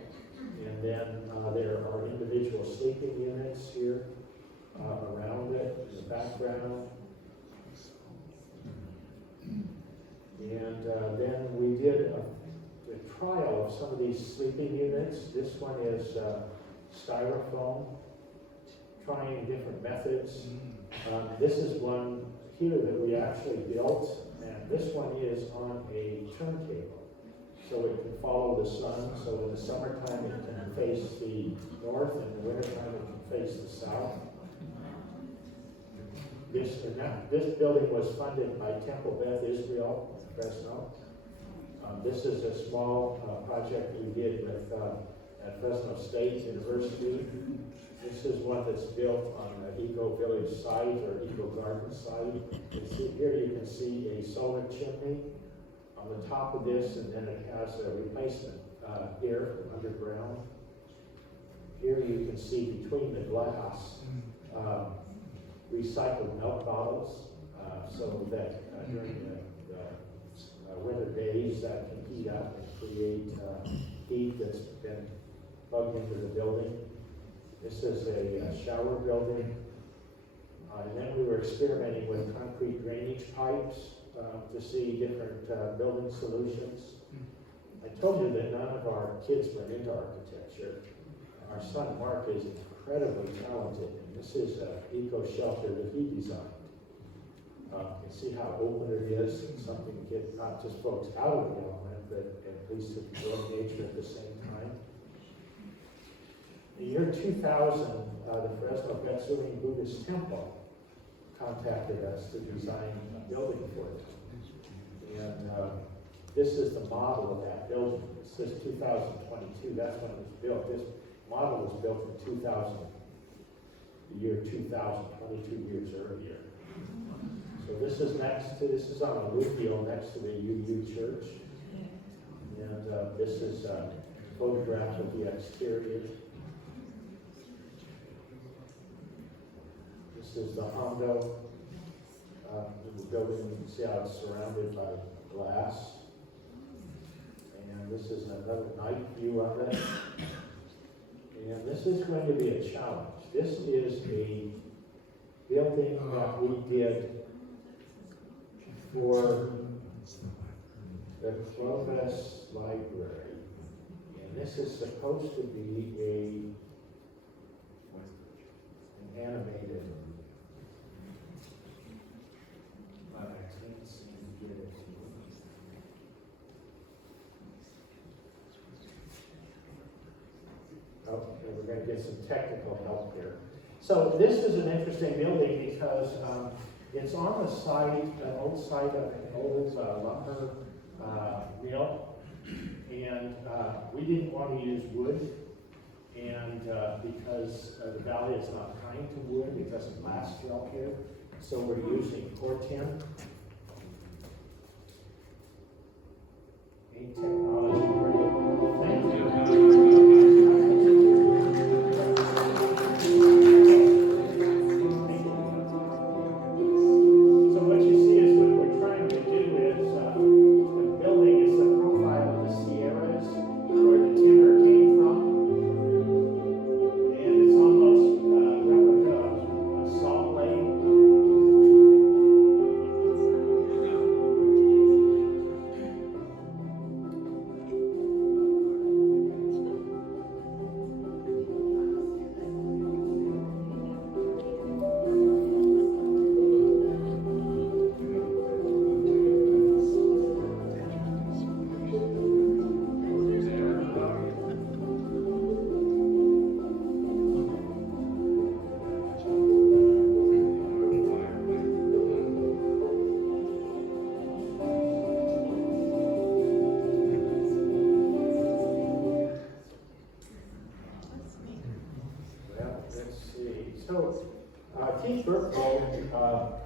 And then there are individual sleeping units here around it in the background. And then we did a trial of some of these sleeping units. This one is styrofoam, trying different methods. This is one here that we actually built, and this one is on a turntable. So it can follow the sun, so in the summertime it can face the north, and in the wintertime it can face the south. This building was funded by Temple Beth Israel in Fresno. This is a small project we did with at Fresno State University. This is one that's built on an Eco Village site or Eco Garden site. Here you can see a solar chimney on the top of this, and then it has a replacement here underground. Here you can see between the glass recycled milk bottles. so that during the winter days that can heat up and create heat that's been plugged into the building. This is a shower building. And then we were experimenting with concrete drainage pipes to see different building solutions. I told you that none of our kids went into architecture. Our son Mark is incredibly talented, and this is an eco shelter that he designed. You can see how open it is, and something to get not just folks out of the element, but at least to enjoy nature at the same time. In the year 2000, the Fresno Buddhist temple contacted us to design a building for them. And this is the model of that building. It says 2022, that's when it was built. This model was built in the year 2000, 22 years earlier. So this is on a Woodfield next to the UU Church. And this is a photograph of the exterior. This is the Hondo in the building. You can see how it's surrounded by glass. And this is another night view of it. And this is going to be a challenge. This is a building that we did for the Clovis Library. And this is supposed to be an animated, but I can't seem to get it to work. Okay, we're going to get some technical help here. So this is an interesting building because it's on the site, an old site of an old lumber mill, and we didn't want to use wood, and because the valley is not kind to wood, it doesn't last well here, so we're using core tin. Ain't technology great? Thank you.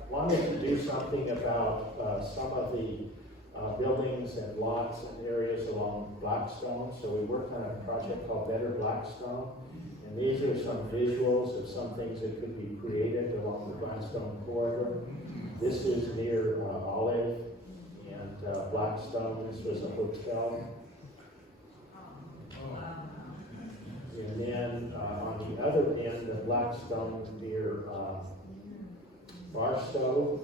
Wanted to do something about some of the buildings and lots and areas along Blackstone. So we worked on a project called Better Blackstone. And these are some visuals of some things that could be created along the Blackstone corridor. This is near Olive and Blackstone. This was a hotel. And then on the other end of Blackstone near Barstow,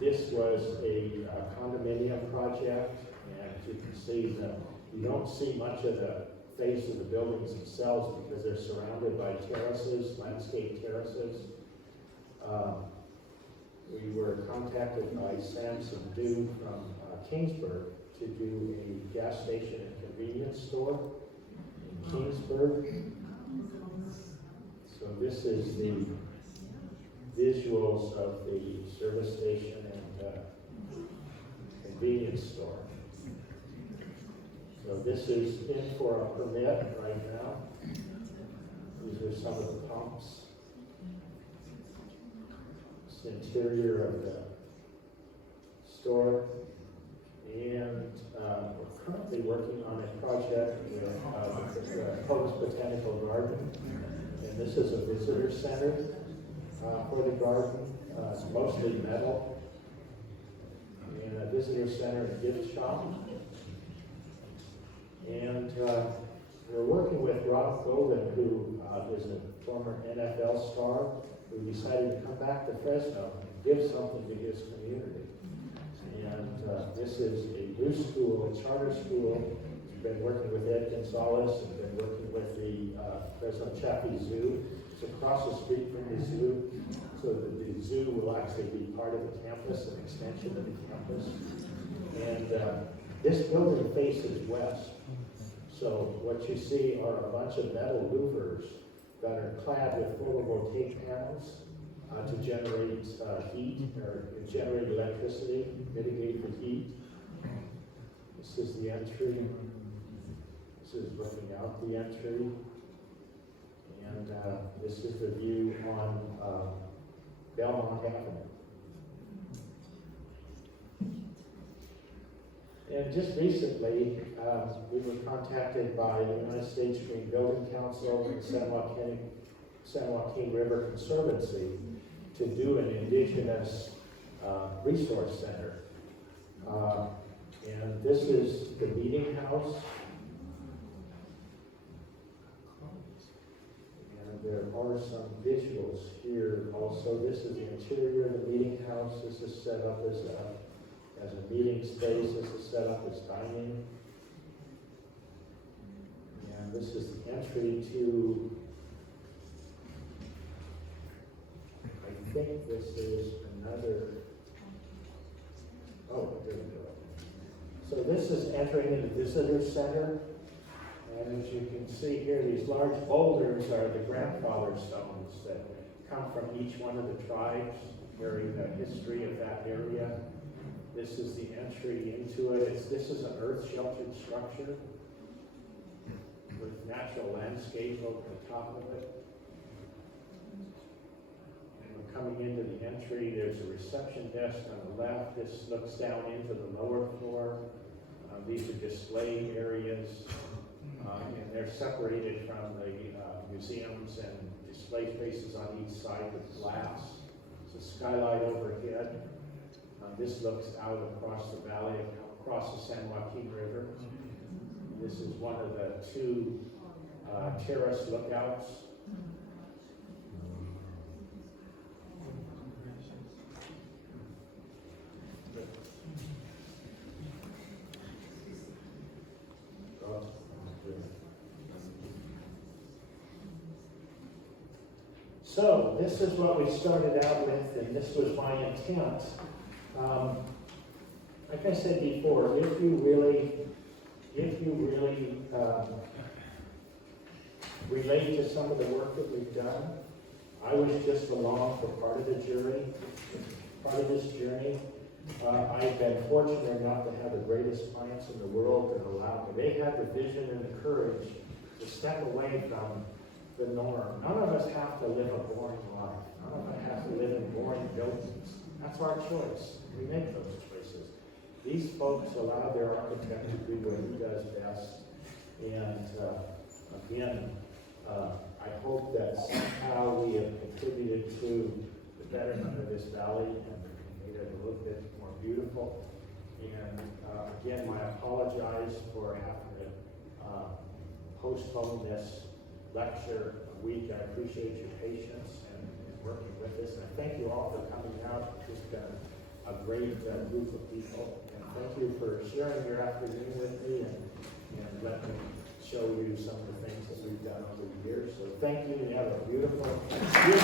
this was a condominium project, and as you can see, you don't see much of the face of the buildings themselves because they're surrounded by terraces, landscape terraces. We were contacted by Samson Dew from Kingsburg to do a gas station and convenience store in Kingsburg. So this is the visuals of the service station and convenience store. So this is in for a permit right now. These are some of the pumps. It's the interior of the store. And we're currently working on a project with the Poets Botanical Garden. And this is a visitor center. for the garden. It's mostly metal. And a visitor center and gift shop. And we're working with Rob Golden, who is a former NFL star, who decided to come back to Fresno and give something to his community. And this is a new school, a charter school. We've been working with Ed Gonzalez and been working with the Fresno Chaffee Zoo. It's across the street from the zoo, so that the zoo will actually be part of the campus, an extension of the campus. And this building faces west. So what you see are a bunch of metal louvers that are clad with photovoltaic panels to generate heat or generate electricity, mitigate the heat. This is the entry. This is looking out the entry. And this is the view on Belmont Avenue. And just recently, we were contacted by the United States Green Building Council and San Joaquin River Conservancy to do an indigenous resource center. And this is the meeting house. And there are some visuals here also. This is the interior of the meeting house. This is set up as a meeting space. This is set up as dining. And this is the entry to, I think this is another, oh, there we go. So this is entering into the visitor center. And as you can see here, these large boulders are the grandfather stones that come from each one of the tribes, carrying the history of that area. This is the entry into it. This is an earth-sheltered structure with natural landscape over the top of it. And we're coming into the entry. There's a reception desk on the left. This looks down into the lower floor. These are display areas. And they're separated from the museums and display spaces on each side with glass. It's a skylight overhead. This looks out across the valley, across the San Joaquin River. This is one of the two terrace lookouts. So this is what we started out with, and this was my intent. Like I said before, if you really relate to some of the work that we've done, I was just along for part of the journey, part of this journey. I've been fortunate enough to have the greatest clients in the world that allowed me. They had the vision and the courage to step away from the norm. None of us have to live a boring life. None of us have to live in boring buildings. That's our choice. We make those choices. These folks allow their architect to do what he does best. And again, I hope that somehow we have contributed to the betterment of this valley and made it a little bit more beautiful. And again, I apologize for having to postpone this lecture a week. I appreciate your patience and working with us. And thank you all for coming out. It's been a great group of people. And thank you for sharing your afternoon with me and let me show you some of the things that we've done over the years. So thank you and have a beautiful afternoon.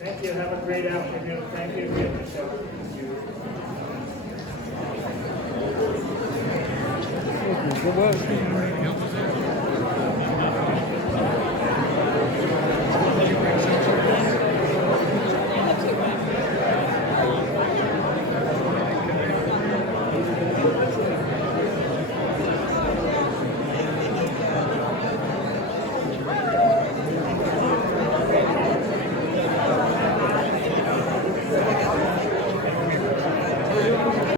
Thank you. Have a great afternoon. Thank you again, Michelle. Thank you.